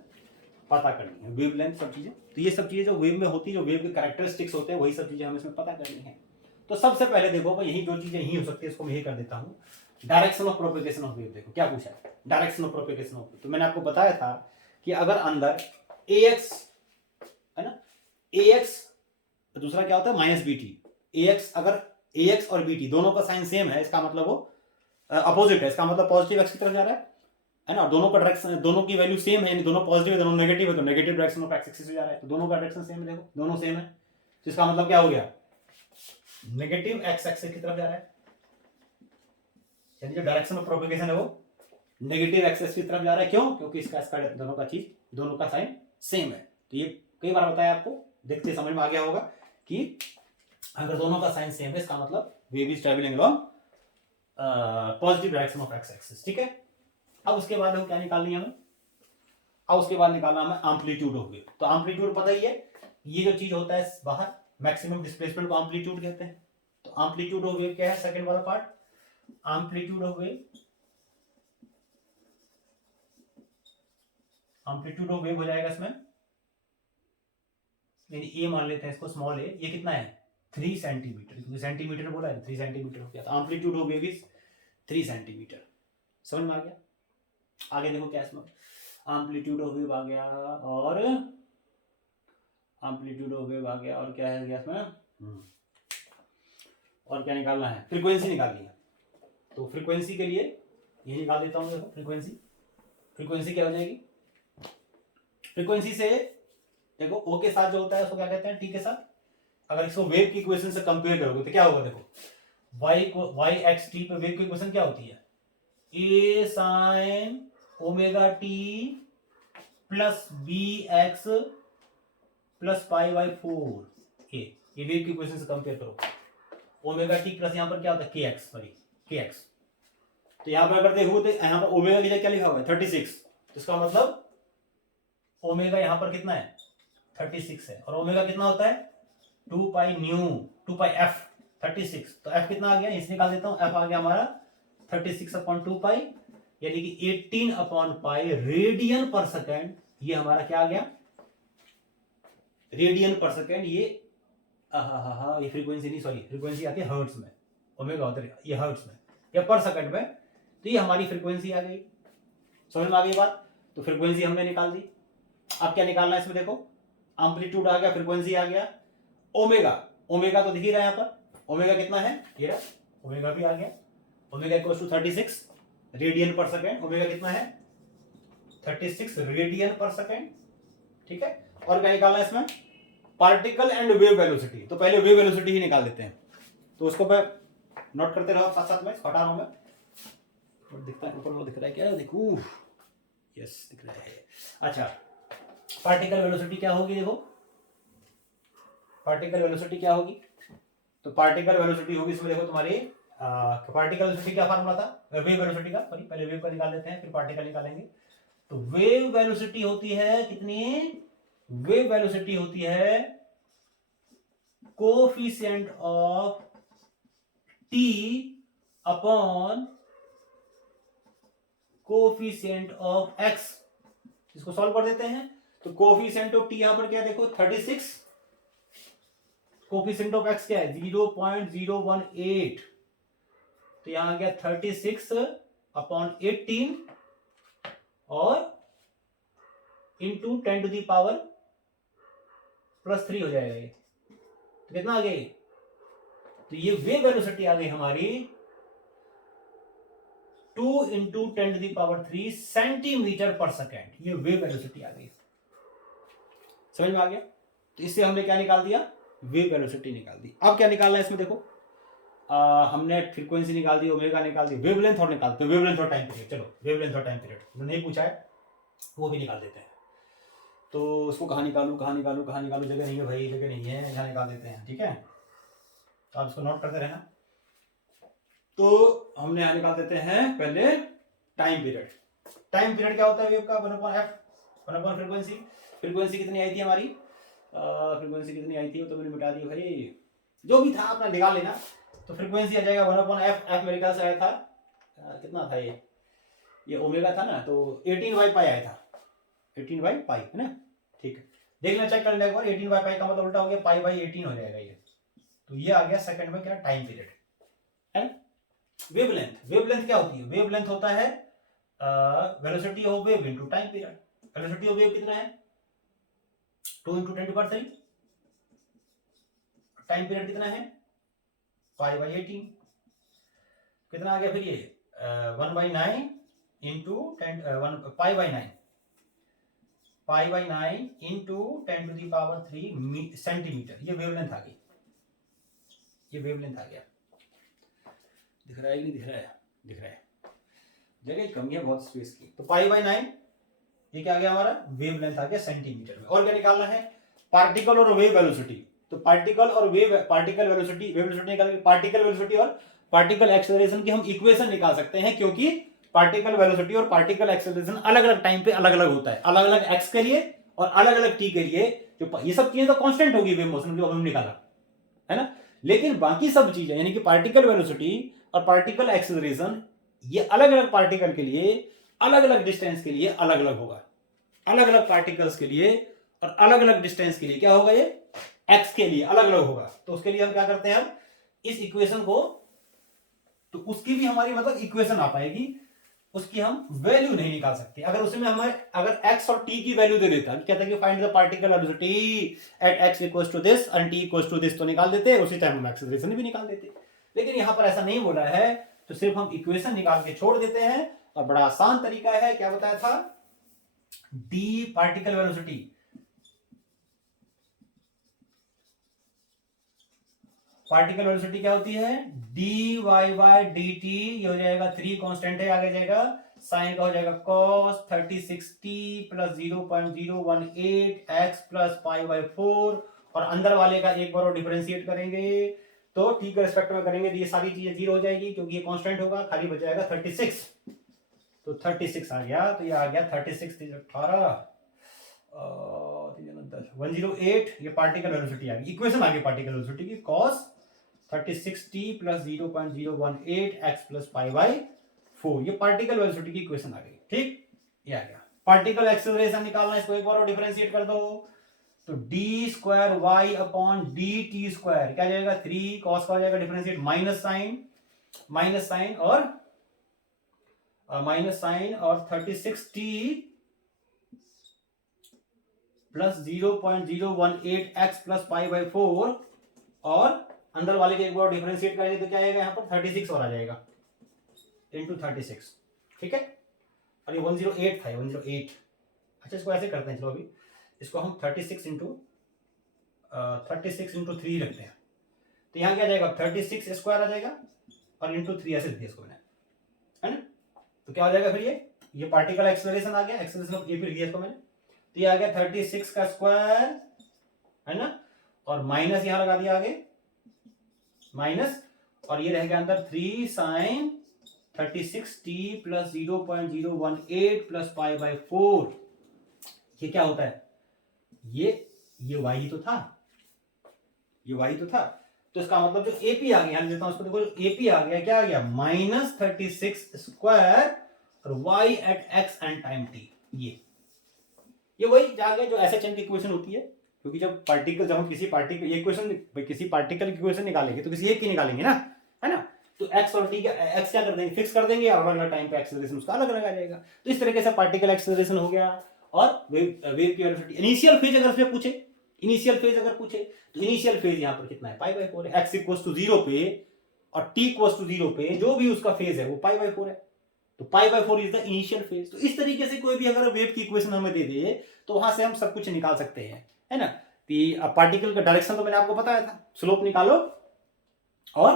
पता करनी है, वेव लेंथ, सब चीजें। तो ये सब चीजें जो वेव में होती है, जो वेव के कैरेक्टरिस्टिक्स होते हैं, वही सब चीजें हमें इसमें पता करनी है। तो सबसे पहले देखो मैं यही जो चीजें यही हो सकती है इसको मैं यही कर देता हूँ, direction of propagation of wave. देखो क्या पूछा है, direction of propagation of wave. तो मैंने आपको बताया था कि अगर अंदर ax है ना, ax, दूसरा क्या होता है माइनस बीटी, ax, अगर ax और bt दोनों का साइन सेम है, इसका मतलब वो अपोजिट है, इसका मतलब पॉजिटिव एक्स की तरफ जा रहा है ना, दोनों का डायरेक्शन, दोनों की वैल्यू सेम है, यानी दोनों पॉजिटिव है, दोनों नेगेटिव है, तो negative direction of x axis से जा रहा है, तो दोनों का डायरेक्शन सेम है, देखो दोनों सेम है, तो इसका मतलब क्या हो गया, नेगेटिव एक्स एक्सिस की तरफ जा रहा है, यानी जो डायरेक्शन ऑफ प्रोपेगेशन है वो नेगेटिव एक्सिस की तरफ जा रहा है। क्यों? क्योंकि इसका दोनों का चीज, दोनों का साइन सेम है। तो ये कई बार बताया आपको, देखते समझ में आ गया होगा कि अगर दोनों का साइन सेम है, इसका मतलब wave is travelling along positive direction of x axis. ठीक है, अब उसके बाद हम क्या निकालनी है हमें, अब उसके बाद निकालना हमें एम्पलीट्यूड ऑफ वेव। तो एम्पलीट्यूड पता ही है, ये जो चीज होता है बाहर, मैक्सिमम डिस्प्लेसमेंट को एम्पलीट्यूड कहते हैं। तो एम्पलीट्यूड ऑफ वेव क्या है, सेकंड वाला part, amplitude of wave, amplitude of wave हो जाएगा इसमें, यानी ए मान लेते हैं इसको, स्मॉल ए, ये कितना है 3 सेंटीमीटर, क्योंकि सेंटीमीटर बोला है 3 सेंटीमीटर हो गया, तो amplitude of wave is 3 centimetre. समझ में आ गया? आगे देखो क्या इसमें, एम्पलीट्यूड ऑफ वेव आ गया, और एम्पलीट्यूड ऑफ वेव आ गया, और क्या है गया इसमें, और क्या निकालना है, फ्रीक्वेंसी निकालनी है। तो फ्रीक्वेंसी के लिए ये निकाल देता हूं, देखो फ्रीक्वेंसी, फ्रीक्वेंसी क्या हो जाएगी, फ्रीक्वेंसी से देखो ओ के साथ जो होता है उसको क्या कहते हैं, टी के साथ, अगर इसको वेव की इक्वेशन से कंपेयर करोगे तो क्या होगा, देखो वाई एक्स टी पे वेव की इक्वेशन क्या होती है, a sine omega T plus b x plus pi by 4 ये वेव की इक्वेशन से कंपेयर करो, ओमेगा टी प्लस यहां पर क्या होता है के एक्स, सॉरी के एक्स। तो यहां पर अगर देखो तो यहां पर ओमेगा की जगह क्या लिखा हुआ है 36, तो इसका मतलब ओमेगा यहां पर कितना है 36 है, और ओमेगा कितना होता है 2 पाई न्यू, 2 पाई एफ 36, तो एफ कितना आ गया, इसे निकाल देता हूं, एफ आ गया हमारा 36 अपॉन 2 पाई, यानी कि 18 अपॉन पाई रेडियन पर सेकेंड। ये हमारा क्या आ गया, रेडियन पर सेकेंड। ये ये फ्रीक्वेंसी नहीं, सॉरी फ्रीक्वेंसी आती है हर्ट्ज में, ओमेगा होता है ये हर्ट्ज में या पर सेकंड में, तो ये हमारी फ्रीक्वेंसी आ गई। समझ में आ गई बात? तो फ्रीक्वेंसी हमने निकाल दी। अब क्या निकालना है इसमें, देखो एम्पलीट्यूड आ गया, फ्रीक्वेंसी आ गया, ओमेगा, ओमेगा तो दिख ही रहा है यहाँ पर, ओमेगा कितना है ये रहा, ओमेगा भी आ गया, ओमेगा इक्वल्स टू 36 रेडियन पर सेकेंड, ओमेगा कितना है 36 रेडियन पर सेकेंड। ठीक है, और क्या निकालना है इसमें, पार्टिकल एंड वेव वेलोसिटी। तो पहले वेव वेलोसिटी ही निकाल देते हैं, तो उसको मैं नोट करते रहो साथ साथ में, हटा रहा हूं मैं, और दिखता है ऊपर वो दिख रहा है क्या, देखो यस दिख रहा है। अच्छा, पार्टिकल वेलोसिटी क्या होगी, देखो पार्टिकल वेलोसिटी क्या होगी, तो पार्टिकल वेलोसिटी होगी इसमें, देखो तुम्हारी पार्टिकल वेलोसिटी क्या फार्मूला था, वेव वेलोसिटी का, सॉरी पहले वेव का निकाल देते हैं फिर पार्टिकल निकालेंगे। तो वेव वेलोसिटी होती है कितनी, वेव वेलोसिटी होती है coefficient of T upon coefficient of x, इसको सॉल्व कर देते हैं। तो कोफिशिएंट ऑफ टी यहां पर क्या है, देखो 36, कोफिशिएंट ऑफ एक्स क्या है 0.018, तो यहां आ गया 36/18 और इंटू 10⁻+3 हो जाएगा ये, तो कितना आ गया ये, तो ये वेव वेलोसिटी आ गई हमारी 2 × 10⁻³ सेंटीमीटर पर सेकेंड, ये वेव वेलोसिटी आ गई। समझ में आ गया? तो इससे हमने क्या निकाल दिया, वेव वेलोसिटी निकाल दी। अब क्या निकालना है इसमें, देखो हमने फ्रीक्वेंसी निकाल दी, ओमेगा निकाल दी, वेवलेंथ और निकालते हैं, वेवलेंथ और टाइम पीरियड। चलो वेवलेंथ और टाइम पीरियड जो नहीं पूछा है वो भी निकाल देते हैं। तो उसको कहाँ निकालूं, जगह नहीं है भाई, जगह नहीं है, यहाँ निकाल देते हैं, ठीक है। तो आप इसको नोट करते रहना। तो हमने यहाँ निकाल देते हैं पहले टाइम पीरियड। टाइम पीरियड क्या होता है वेव का, 1/f, 1/ फ्रीक्वेंसी। फ्रीक्वेंसी कितनी आई थी हमारी, फ्रीक्वेंसी कितनी आई थी वो तो मैंने मिटा दी भाई, जो भी था अपना निकाल लेना। तो फ्रीक्वेंसी आ जाएगा 1/f, f मेरे ख्याल से आया था कितना था ये ओमेगा था ना, तो 18/पाई आया था, 18/पाई है ना, ठीक है। देख लेना, चेक कर लेना एक बार, 18/पाई का मतलब उल्टा हो गया, पाई/18 हो जाएगा ये। तो ये आ गया सेकंड में क्या, टाइम पीरियड है। वेवलेंथ, वेवलेंथ क्या होती है, वेवलेंथ होता है velocity of wave into time period. Velocity of wave कितना है 2 × 10⁻3, टाइम पीरियड कितना है पाई/18, कितना आ गया फिर ये 1/9 इंटू 10 पाई/9 इंटू 10⁻³ सेंटीमीटर, ये वेवलेंथ आ गई, ये वेवलेंथ आ गया। दिख रहा है कि नहीं दिख रहा है, दिख रहा है, जगह कमी है बहुत स्पेस की। तो पाई/9 ये क्या आ गया हमारा, वेवलेंथ आ गया सेंटीमीटर में। और क्या निकालना है, पार्टिकल और वेव वेलोसिटी। तो पार्टिकल और wave, particle velocity, wave velocity निकालेंगे, पार्टिकल वेलोसिटी और पार्टिकल एक्सेलरेशन की हम इक्वेशन निकाल सकते हैं, क्योंकि पार्टिकल वेलोसिटी और पार्टिकल एक्सेलरेशन अलग अलग टाइम पे अलग अलग होता है, अलग अलग एक्स के लिए और अलग अलग टी के लिए। जो ये सब चीजें तो कांस्टेंट होगी वेव मोशन जो हमने निकाला है ना, लेकिन बाकी सब चीजें यानी कि पार्टिकल वेलोसिटी और पार्टिकल एक्सेलरेशन ये अलग अलग पार्टिकल के लिए अलग अलग डिस्टेंस के लिए अलग अलग होगा, अलग अलग पार्टिकल्स के लिए और अलग अलग डिस्टेंस के लिए क्या होगा, ये एक्स के लिए अलग अलग होगा। तो उसके लिए हम क्या करते हैं, हम इस इक्वेशन को, तो उसकी भी हमारी मतलब इक्वेशन आ पाएगी, उसकी हम वैल्यू नहीं निकाल सकते। अगर उसमें हमें अगर x और t की वैल्यू दे देता, कहता है कि find the particle velocity at x equals to this and t equals to this, तो निकाल देते, उसी टाइम हम एक्सेलरेशन भी निकाल देते। लेकिन यहां पर ऐसा नहीं बोला है, तो सिर्फ हम इक्वेशन निकाल के छोड़ देते हैं। और बड़ा आसान तरीका है, क्या बताया था, d particle velocity, particle velocity क्या होती है dy/dt, ये हो जाएगा 3 कांस्टेंट है, आगे जाएगा साइन का हो जाएगा cos 36t + 0.018 x + पाई/4, और अंदर वाले का एक बार और डिफरेंशिएट करेंगे तो t के रिस्पेक्ट में करेंगे तो ये सारी चीजें 0 हो जाएगी, क्योंकि ये कांस्टेंट होगा, खाली बच जाएगा 36। तो 36 आ गया, तो ये आ गया 36 3 18 108, ये पार्टिकल वेलोसिटी आ गई, इक्वेशन आ गई पार्टिकल वेलोसिटी की, cos 36t + 0.018 x + पाई/4, ये पार्टिकल वेलोसिटी की इक्वेशन आ गई, ठीक, ये आ गया। पार्टिकल एक्सेलरेशन निकालना, इसको एक बार और डिफरेंशिएट कर दो, तो d² y/dt² क्या जाएगा 3 cos का हो जाएगा डिफरेंशिएट माइनस साइन और 36t + 0.018 x + पाई/4, और अंदर वाले के एक बार डिफरेंशिएट करेंगे तो क्या आएगा यहाँ पर 36 और आ जाएगा इंटू 36, ठीक है। और ये 108 था, 108। अच्छा इसको ऐसे करते हैं, चलो अभी इसको हम 36 इंटू 3 रखते हैं, तो यहाँ क्या जाएगा 36² आ जाएगा और इंटू 3 ऐसे दिया इसको मैंने, है ना। तो क्या हो जाएगा फिर ये पार्टिकल एक्सेलरेशन आ गया, एक्सेलरेशन ऑफ ए भी दिया इसको मैंने, तो ये आ गया 36 का स्क्वायर, है ना, और माइनस यहां लगा दिया आगे माइनस, और ये रह गया अंदर 3 sin 36t + 0.018 + पाई/4। ये क्या होता है, ये y ही तो था, ये y तो था, तो इसका मतलब जो AP आ गया, देता हूं इसको, देखो AP आ गया, क्या आ गया -36² और y at x and time t। ये वही जाके जो एस एच एन की इक्वेशन होती है, क्योंकि जब हम किसी पार्टिकल इक्वेशन किसी पार्टिकल की इक्वेशन निकालेंगे तो किसी एक की निकालेंगे ना, है ना। तो एक्स और टी का एक्स क्या कर देंगे, फिक्स कर देंगे, और अलग अलग टाइम पे एक्सेलरेशन उसका अलग अलग आ जाएगा। तो इस तरीके से पार्टिकल एक्सेलरेशन हो गया। और वेव की वेलोसिटी, इनिशियल फेज अगर उसमें पूछे, इनिशियल फेज अगर पूछे तो इनिशियल फेज यहाँ पर कितना है, पाई बाई 4 है। एक्स इक्वल्स टू 0 पे और टी इक्वल्स टू 0 पे जो भी उसका फेज है वो पाई बाई 4 है। तो पाई by 4 is the initial phase. तो इस तरीके से कोई भी अगर वेव की इक्वेशन हमें दे दे तो वहां से हम सब कुछ निकाल सकते हैं, है ना। पार्टिकल का डायरेक्शन तो मैंने आपको बताया था, स्लोप निकालो और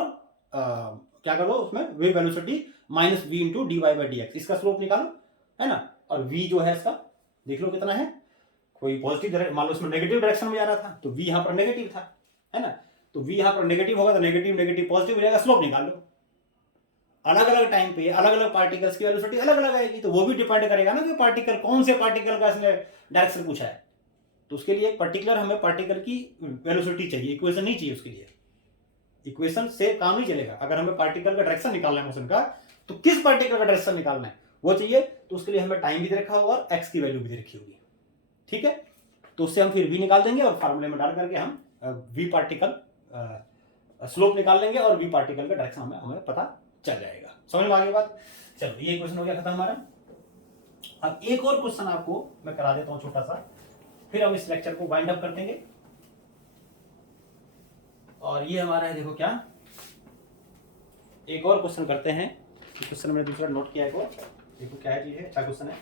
क्या करो उसमें, wave velocity minus V into D Y by D X, इसका स्लोप निकालो, है ना। और वी जो है इसका देख लो कितना है, कोई पॉजिटिव मान लो उसमें नेगेटिव डायरेक्शन में जा रहा था तो वी यहां पर नेगेटिव था, है ना। तो वी यहां पर नेगेटिव होगा तो नेगेटिव नेगेटिव पॉजिटिव हो जाएगा, स्लोप निकाल लो। अलग अलग टाइम पे अलग अलग पार्टिकल्स की वेलोसिटी अलग अलग आएगी, तो वो भी डिपेंड करेगा ना कि पार्टिकल कौन से पार्टिकल का इसने डायरेक्शन पूछा है। तो उसके लिए एक पर्टिकुलर हमें पार्टिकल की वेलोसिटी चाहिए, इक्वेशन नहीं चाहिए उसके लिए। इक्वेशन से काम नहीं चलेगा। अगर हमें पार्टिकल का डायरेक्शन निकालना है मोशन का, तो किस पार्टिकल का डायरेक्शन निकालना है वो चाहिए, तो उसके लिए हमें टाइम भी दे रखा होगा और एक्स की वैल्यू भी दे रखी होगी, ठीक है। तो उससे हम फिर वी निकाल देंगे और फार्मूले में डाल करके हम वी पार्टिकल स्लोप निकाल लेंगे और वी पार्टिकल का डायरेक्शन हमें पता चल जाएगा। समझ में आ गई बात। चलो ये क्वेश्चन हो गया खत्म हमारा। अब एक और क्वेश्चन आपको मैं करा देता हूं छोटा सा, फिर हम इस लेक्चर को वाइंड अप कर देंगे। और ये हमारा है, देखो क्या, एक और क्वेश्चन करते हैं। क्वेश्चन मैंने दूसरा नोट किया है, को देखो क्या है, चीज है, अच्छा क्वेश्चन है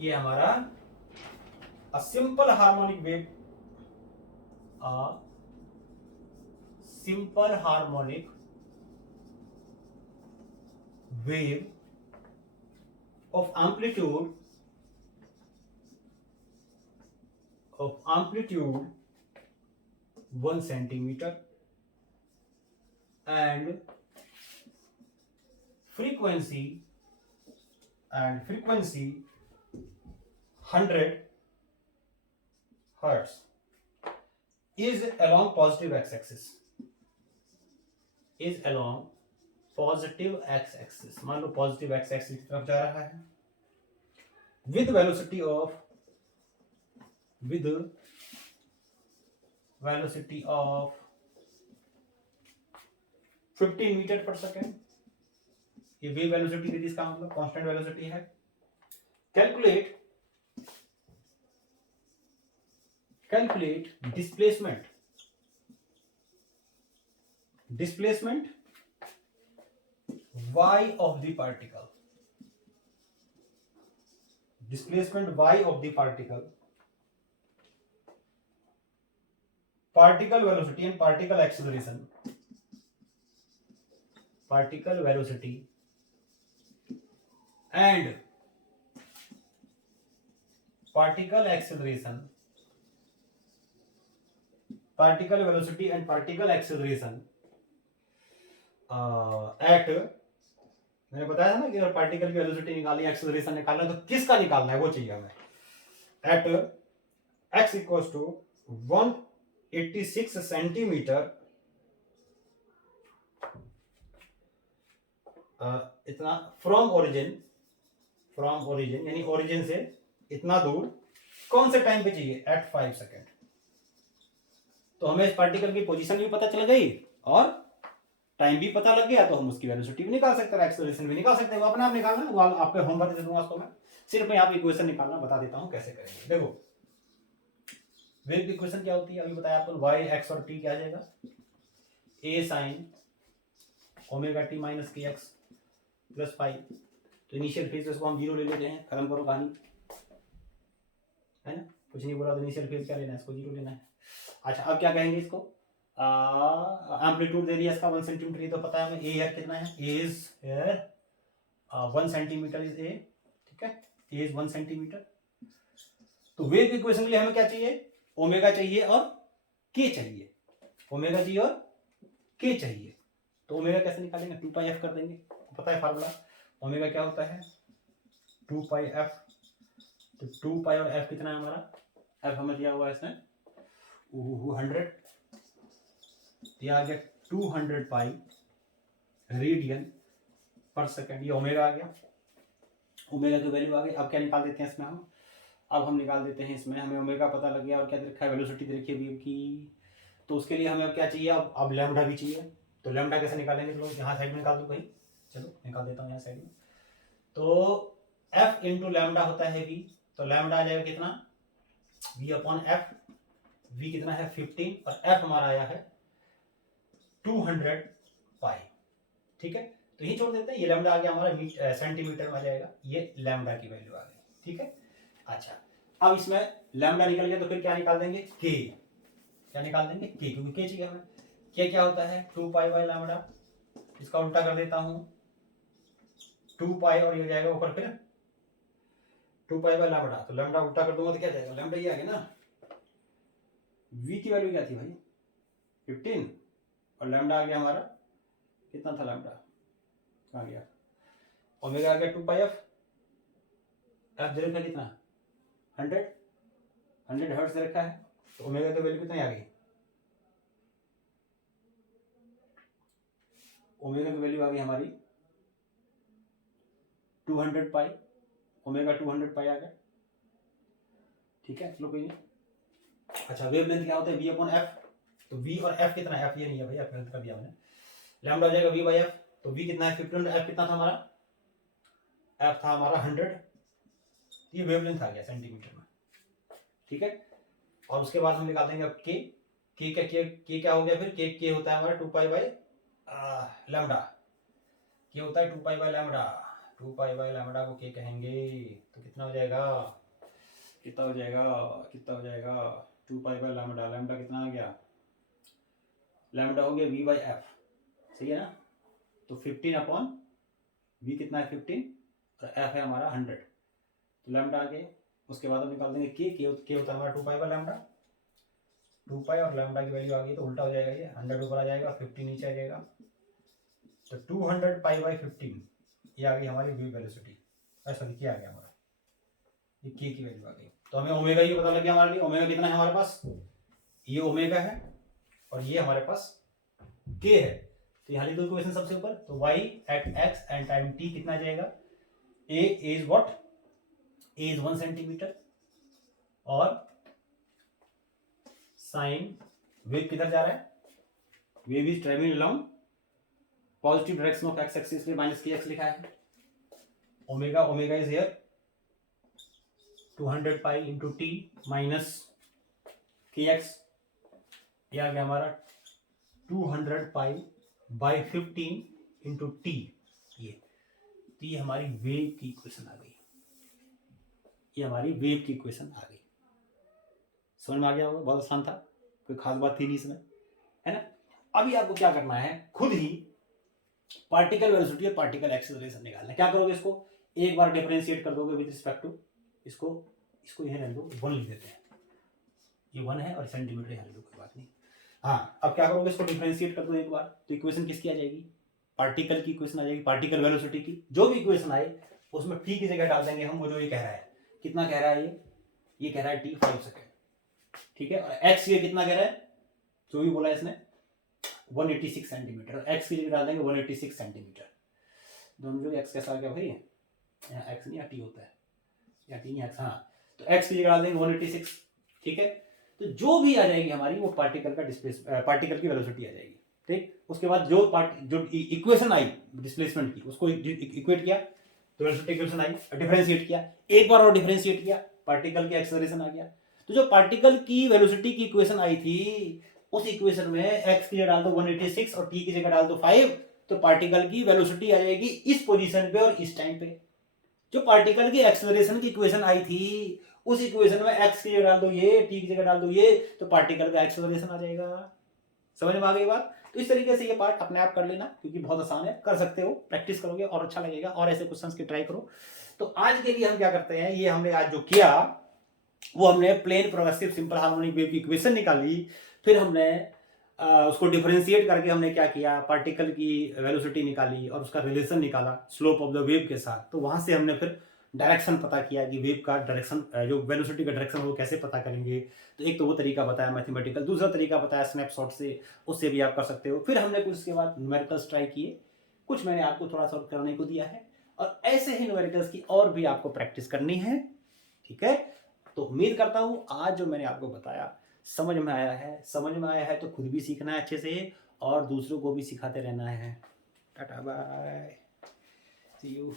ये हमारा। A simple harmonic wave, a simple harmonic wave of amplitude 1 centimeter and frequency 100 hertz is along positive x-axis, मान लो पॉजिटिव एक्स एक्सिस की तरफ जा रहा है with velocity of 15 मीटर पर सेकेंड। ये वेव वेलोसिटी थी, इसका मतलब कांस्टेंट वेलोसिटी है। Calculate displacement y of the particle, particle velocity and particle acceleration, particle velocity and particle acceleration, particle velocity and particle acceleration at, मैंने बताया था ना कि अगर पार्टिकल की वेलोसिटी निकालनी है, एक्सेलरेशन निकालना है, तो किसका निकालना है वो चाहिए हमें। At x equals to 186 centimetre, इतना फ्रॉम ओरिजिन यानी ओरिजिन से इतना दूर, कौन से टाइम पे चाहिए, एट 5 सेकेंड। तो हमें इस पार्टिकल की पोजीशन भी पता चल गई और टाइम भी पता लग गया, तो हम उसकी वेलोसिटी भी निकाल सकते हैं, एक्सेलरेशन भी निकाल सकते हैं। वो अपने आप निकालना, वो आपके होमवर्क दे दूंगा उसको मैं, सिर्फ मैं यहाँ पे इक्वेशन निकालना बता देता हूँ कैसे करेंगे। देखो वेव की इक्वेशन क्या होती है, अभी बताया आपको, y x और t क्या आ जाएगा, a sin omega T minus के एक्स प्लस पाई। तो इनिशियल फेज को हम 0 ले लेते हैं, खत्म करो कहानी, है ना। कुछ नहीं बोला तो इनिशियल फेज क्या लेना है, इसको 0 लेना है। अच्छा अब क्या कहेंगे इसको, एम्पलीट्यूड दे दिया इसका 1 सेंटीमीटर, ये तो पता है हमें। ए यार कितना है, ए इज 1 सेंटीमीटर इज ए, ठीक है, ए इज 1 सेंटीमीटर। तो वेव इक्वेशन के लिए हमें क्या चाहिए, ओमेगा चाहिए और के चाहिए, ओमेगा चाहिए और के चाहिए। तो ओमेगा कैसे निकालेंगे, 2 पाई एफ कर देंगे, पता है फार्मूला, ओमेगा क्या होता है 2 पाई एफ। तो 2 पाई और एफ कितना है हमारा, एफ हमें दिया हुआ है इसमें 100, दिया आ गया 200 पाई रेडियन पर सेकेंड, ये ओमेगा आ गया। ओमेगा की वैल्यू आ गई। अब क्या निकाल देते हैं इसमें हम, अब हम निकाल देते हैं इसमें, हमें ओमेगा पता लग गया और क्या दे रखा है, वेलोसिटी दे रखी है वेव की। तो उसके लिए हमें अब क्या चाहिए, अब लैम्डा भी चाहिए। तो लैम्डा कैसे निकालेंगे, चलो यहाँ साइड में निकाल दो कहीं, चलो निकाल देता हूँ यहाँ साइड में। तो एफ इंटू लैम्डा होता है वी, तो लैम्डा आ जाएगा कितना, वी अपॉन एफ। वी कितना है 15 और एफ हमारा आया है 200 पाई। ठीक है, तो ये छोड़ देते हैं, ये लैम्डा आ गया हमारा सेंटीमीटर में आ जाएगा, ये लैम्डा की वैल्यू आ गई। ठीक है, अच्छा अब इसमें लैम्डा निकल गया तो फिर क्या निकाल देंगे, के। क्या निकाल देंगे, के, क्योंकि के चाहिए हमें। के क्या होता है 2 पाई बाई लैम्डा, इसका उल्टा कर देता हूं 2 पाई और ये हो जाएगा ऊपर फिर 2 पाई बाई लैम्डा, तो लैम्डा उल्टा कर दूंगा तो क्या जाएगा, लैम्डा ये आ गया ना। वी की वैल्यू क्या थी भाई 15 और लैम्डा आ गया हमारा कितना था, लैम्डा कहाँ गया, ओमेगा आ गया 2 पाई एफ। एफ दे रखा कितना 100 हर्ट्ज दे रखा है, तो ओमेगा की वैल्यू कितनी आ गई, ओमेगा की वैल्यू आ गई हमारी 200 पाई, ओमेगा 200 पाई आ गया। ठीक है, चलो कोई नहीं। अच्छा वेव लेंथ क्या होता है, वी अपॉन एफ। तो वी और एफ कितना है, एफ ये नहीं है भाई, एफ लेंथ का दिया मैंने, लैम्डा हो जाएगा वी बाई एफ। तो वी कितना है 15, एफ कितना था हमारा, एफ था हमारा 100, ये वेव लेंथ आ गया सेंटीमीटर में। ठीक है, और उसके बाद हम निकाल देंगे अब के क्या हो गया फिर, के होता है हमारा 2 पाई बाई लैम्डा, के होता है 2 pi by lambda. 2 pi by lambda को के कहेंगे, तो कितना हो जाएगा, कितना हो जाएगा, कितना हो जाएगा 2 पाई बाई लैम्डा, लैम्डा कितना आ गया, लैम्डा हो गया वी बाई एफ, सही है ना। तो 15 अपॉन वी कितना है 15 और एफ है हमारा 100, तो लैम्डा आ गया। उसके बाद हम निकाल देंगे के होता है हमारा 2 पाई बाई लैम्डा, 2 पाई और लैम्डा की वैल्यू आ गई तो उल्टा हो जाएगा, ये 100 ऊपर आ जाएगा 50 नीचे आ जाएगा, तो 200 पाई बाई 15 ये आ गई हमारी वेव वेलोसिटी, सॉरी क्या आ गया हमारा, ये के की वैल्यू आ गई। तो हमें ओमेगा ये पता लग गया हमारे लिए, ओमेगा कितना है हमारे पास, ये ओमेगा है और ये हमारे पास के है। तो यहाँ लिख दो इक्वेशन सबसे ऊपर, तो y at x and time t कितना आ जाएगा, a is what, a is 1 centimetre और साइन वेव किधर जा रहा है, wave is travelling along positive direction of x axis, इसलिए माइनस के एक्स लिखा है। Omega, omega is here 200 pi into T minus के एक्स, ये आ गया हमारा 200 पाई बाई 15 इंटू टी, ये हमारी वेव की इक्वेशन आ गई, ये हमारी वेव की इक्वेशन आ गई। समझ में आ गया होगा, बहुत आसान था, कोई खास बात थी नहीं इसमें, है ना। अभी आपको क्या करना है, खुद ही पार्टिकल वेलोसिटी और पार्टिकल एक्सेलरेशन निकालना है। क्या करोगे, इसको एक बार डिफरेंशिएट कर दोगे विद रिस्पेक्ट टू, इसको यह रहने दो 1 लिख देते हैं, ये 1 है और सेंटीमीटर यहाँ लो, कोई बात नहीं। हाँ, अब क्या करोगे, इसको डिफरेंशिएट कर दो एक बार, तो इक्वेशन किसकी आ जाएगी, पार्टिकल की इक्वेशन आ जाएगी, पार्टिकल वेलोसिटी की। जो भी इक्वेशन आए उसमें टी की जगह डाल देंगे हम, वो जो ये कह रहा है, कितना कह रहा है ये कह रहा है टी 5 सेकेंड, ठीक है, और एक्स ये कितना कह रहा है, जो भी बोला इसने 186 सेंटीमीटर, एक्स की जगह डाल देंगे 186 सेंटीमीटर। दोनों जो एक्स कैसा आ गया भाई, यहाँ एक्स नहीं, यहाँ टी होता है, यहाँ टी नहीं एक्स, हाँ, तो एक्स की जगह डाल देंगे 186, ठीक है। तो जो भी आ जाएगी हमारी वो पार्टिकल का पार्टिकल की वेलोसिटी आ जाएगी, ठीक। उसके बाद जो इक्वेशन आई डिस्प्लेसमेंट की, उसको इक्वेट किया तो वेलोसिटी इक्वेशन आई, डिफरेंशिएट किया, एक बार और डिफरेंशिएट किया, पार्टिकल की एक्सेलरेशन आ गया। तो जो पार्टिकल की वेलोसिटी की इक्वेशन आई थी, उस इक्वेशन में एक्स की जगह डाल दो 186 और टी की जगह डाल दो 5, तो पार्टिकल की वेलोसिटी आ जाएगी इस पोजीशन पे और इस टाइम पे। जो पार्टिकल की एक्सेलरेशन की इक्वेशन आई थी, उस इक्वेशन में एक्स की जगह डाल दो ये, टी की जगह डाल दो ये, तो पार्टिकल का एक्सेलरेशन आ जाएगा। समझ में आ गई बात। तो इस तरीके से ये पार्ट अपने आप कर लेना, क्योंकि बहुत आसान है, कर सकते हो, प्रैक्टिस करोगे और अच्छा लगेगा, और ऐसे क्वेश्चंस की ट्राई करो। तो आज के लिए हम क्या करते हैं, ये हमने आज जो किया वो हमने plane progressive simple harmonic wave की इक्वेशन निकाली, फिर हमने उसको डिफरेंशिएट करके हमने क्या किया, पार्टिकल की वेलोसिटी निकाली और उसका रिलेशन निकाला स्लोप ऑफ द वेव के साथ। तो वहां से हमने फिर डायरेक्शन पता किया कि वेव का डायरेक्शन, जो वेलोसिटी का डायरेक्शन वो कैसे पता करेंगे। तो एक तो वो तरीका बताया मैथमेटिकल, दूसरा तरीका बताया स्नैपशॉट से, उससे भी आप कर सकते हो। फिर हमने कुछ उसके बाद न्यूमेरिकल्स ट्राई किए, कुछ मैंने आपको थोड़ा सा करने को दिया है, और ऐसे ही न्यूमेरिकल्स की और भी आपको प्रैक्टिस करनी है, ठीक है। तो उम्मीद करता हूं आज जो मैंने आपको बताया समझ में आया है। समझ में आया है तो खुद भी सीखना है अच्छे से और दूसरों को भी सिखाते रहना है। Tata bye, see you.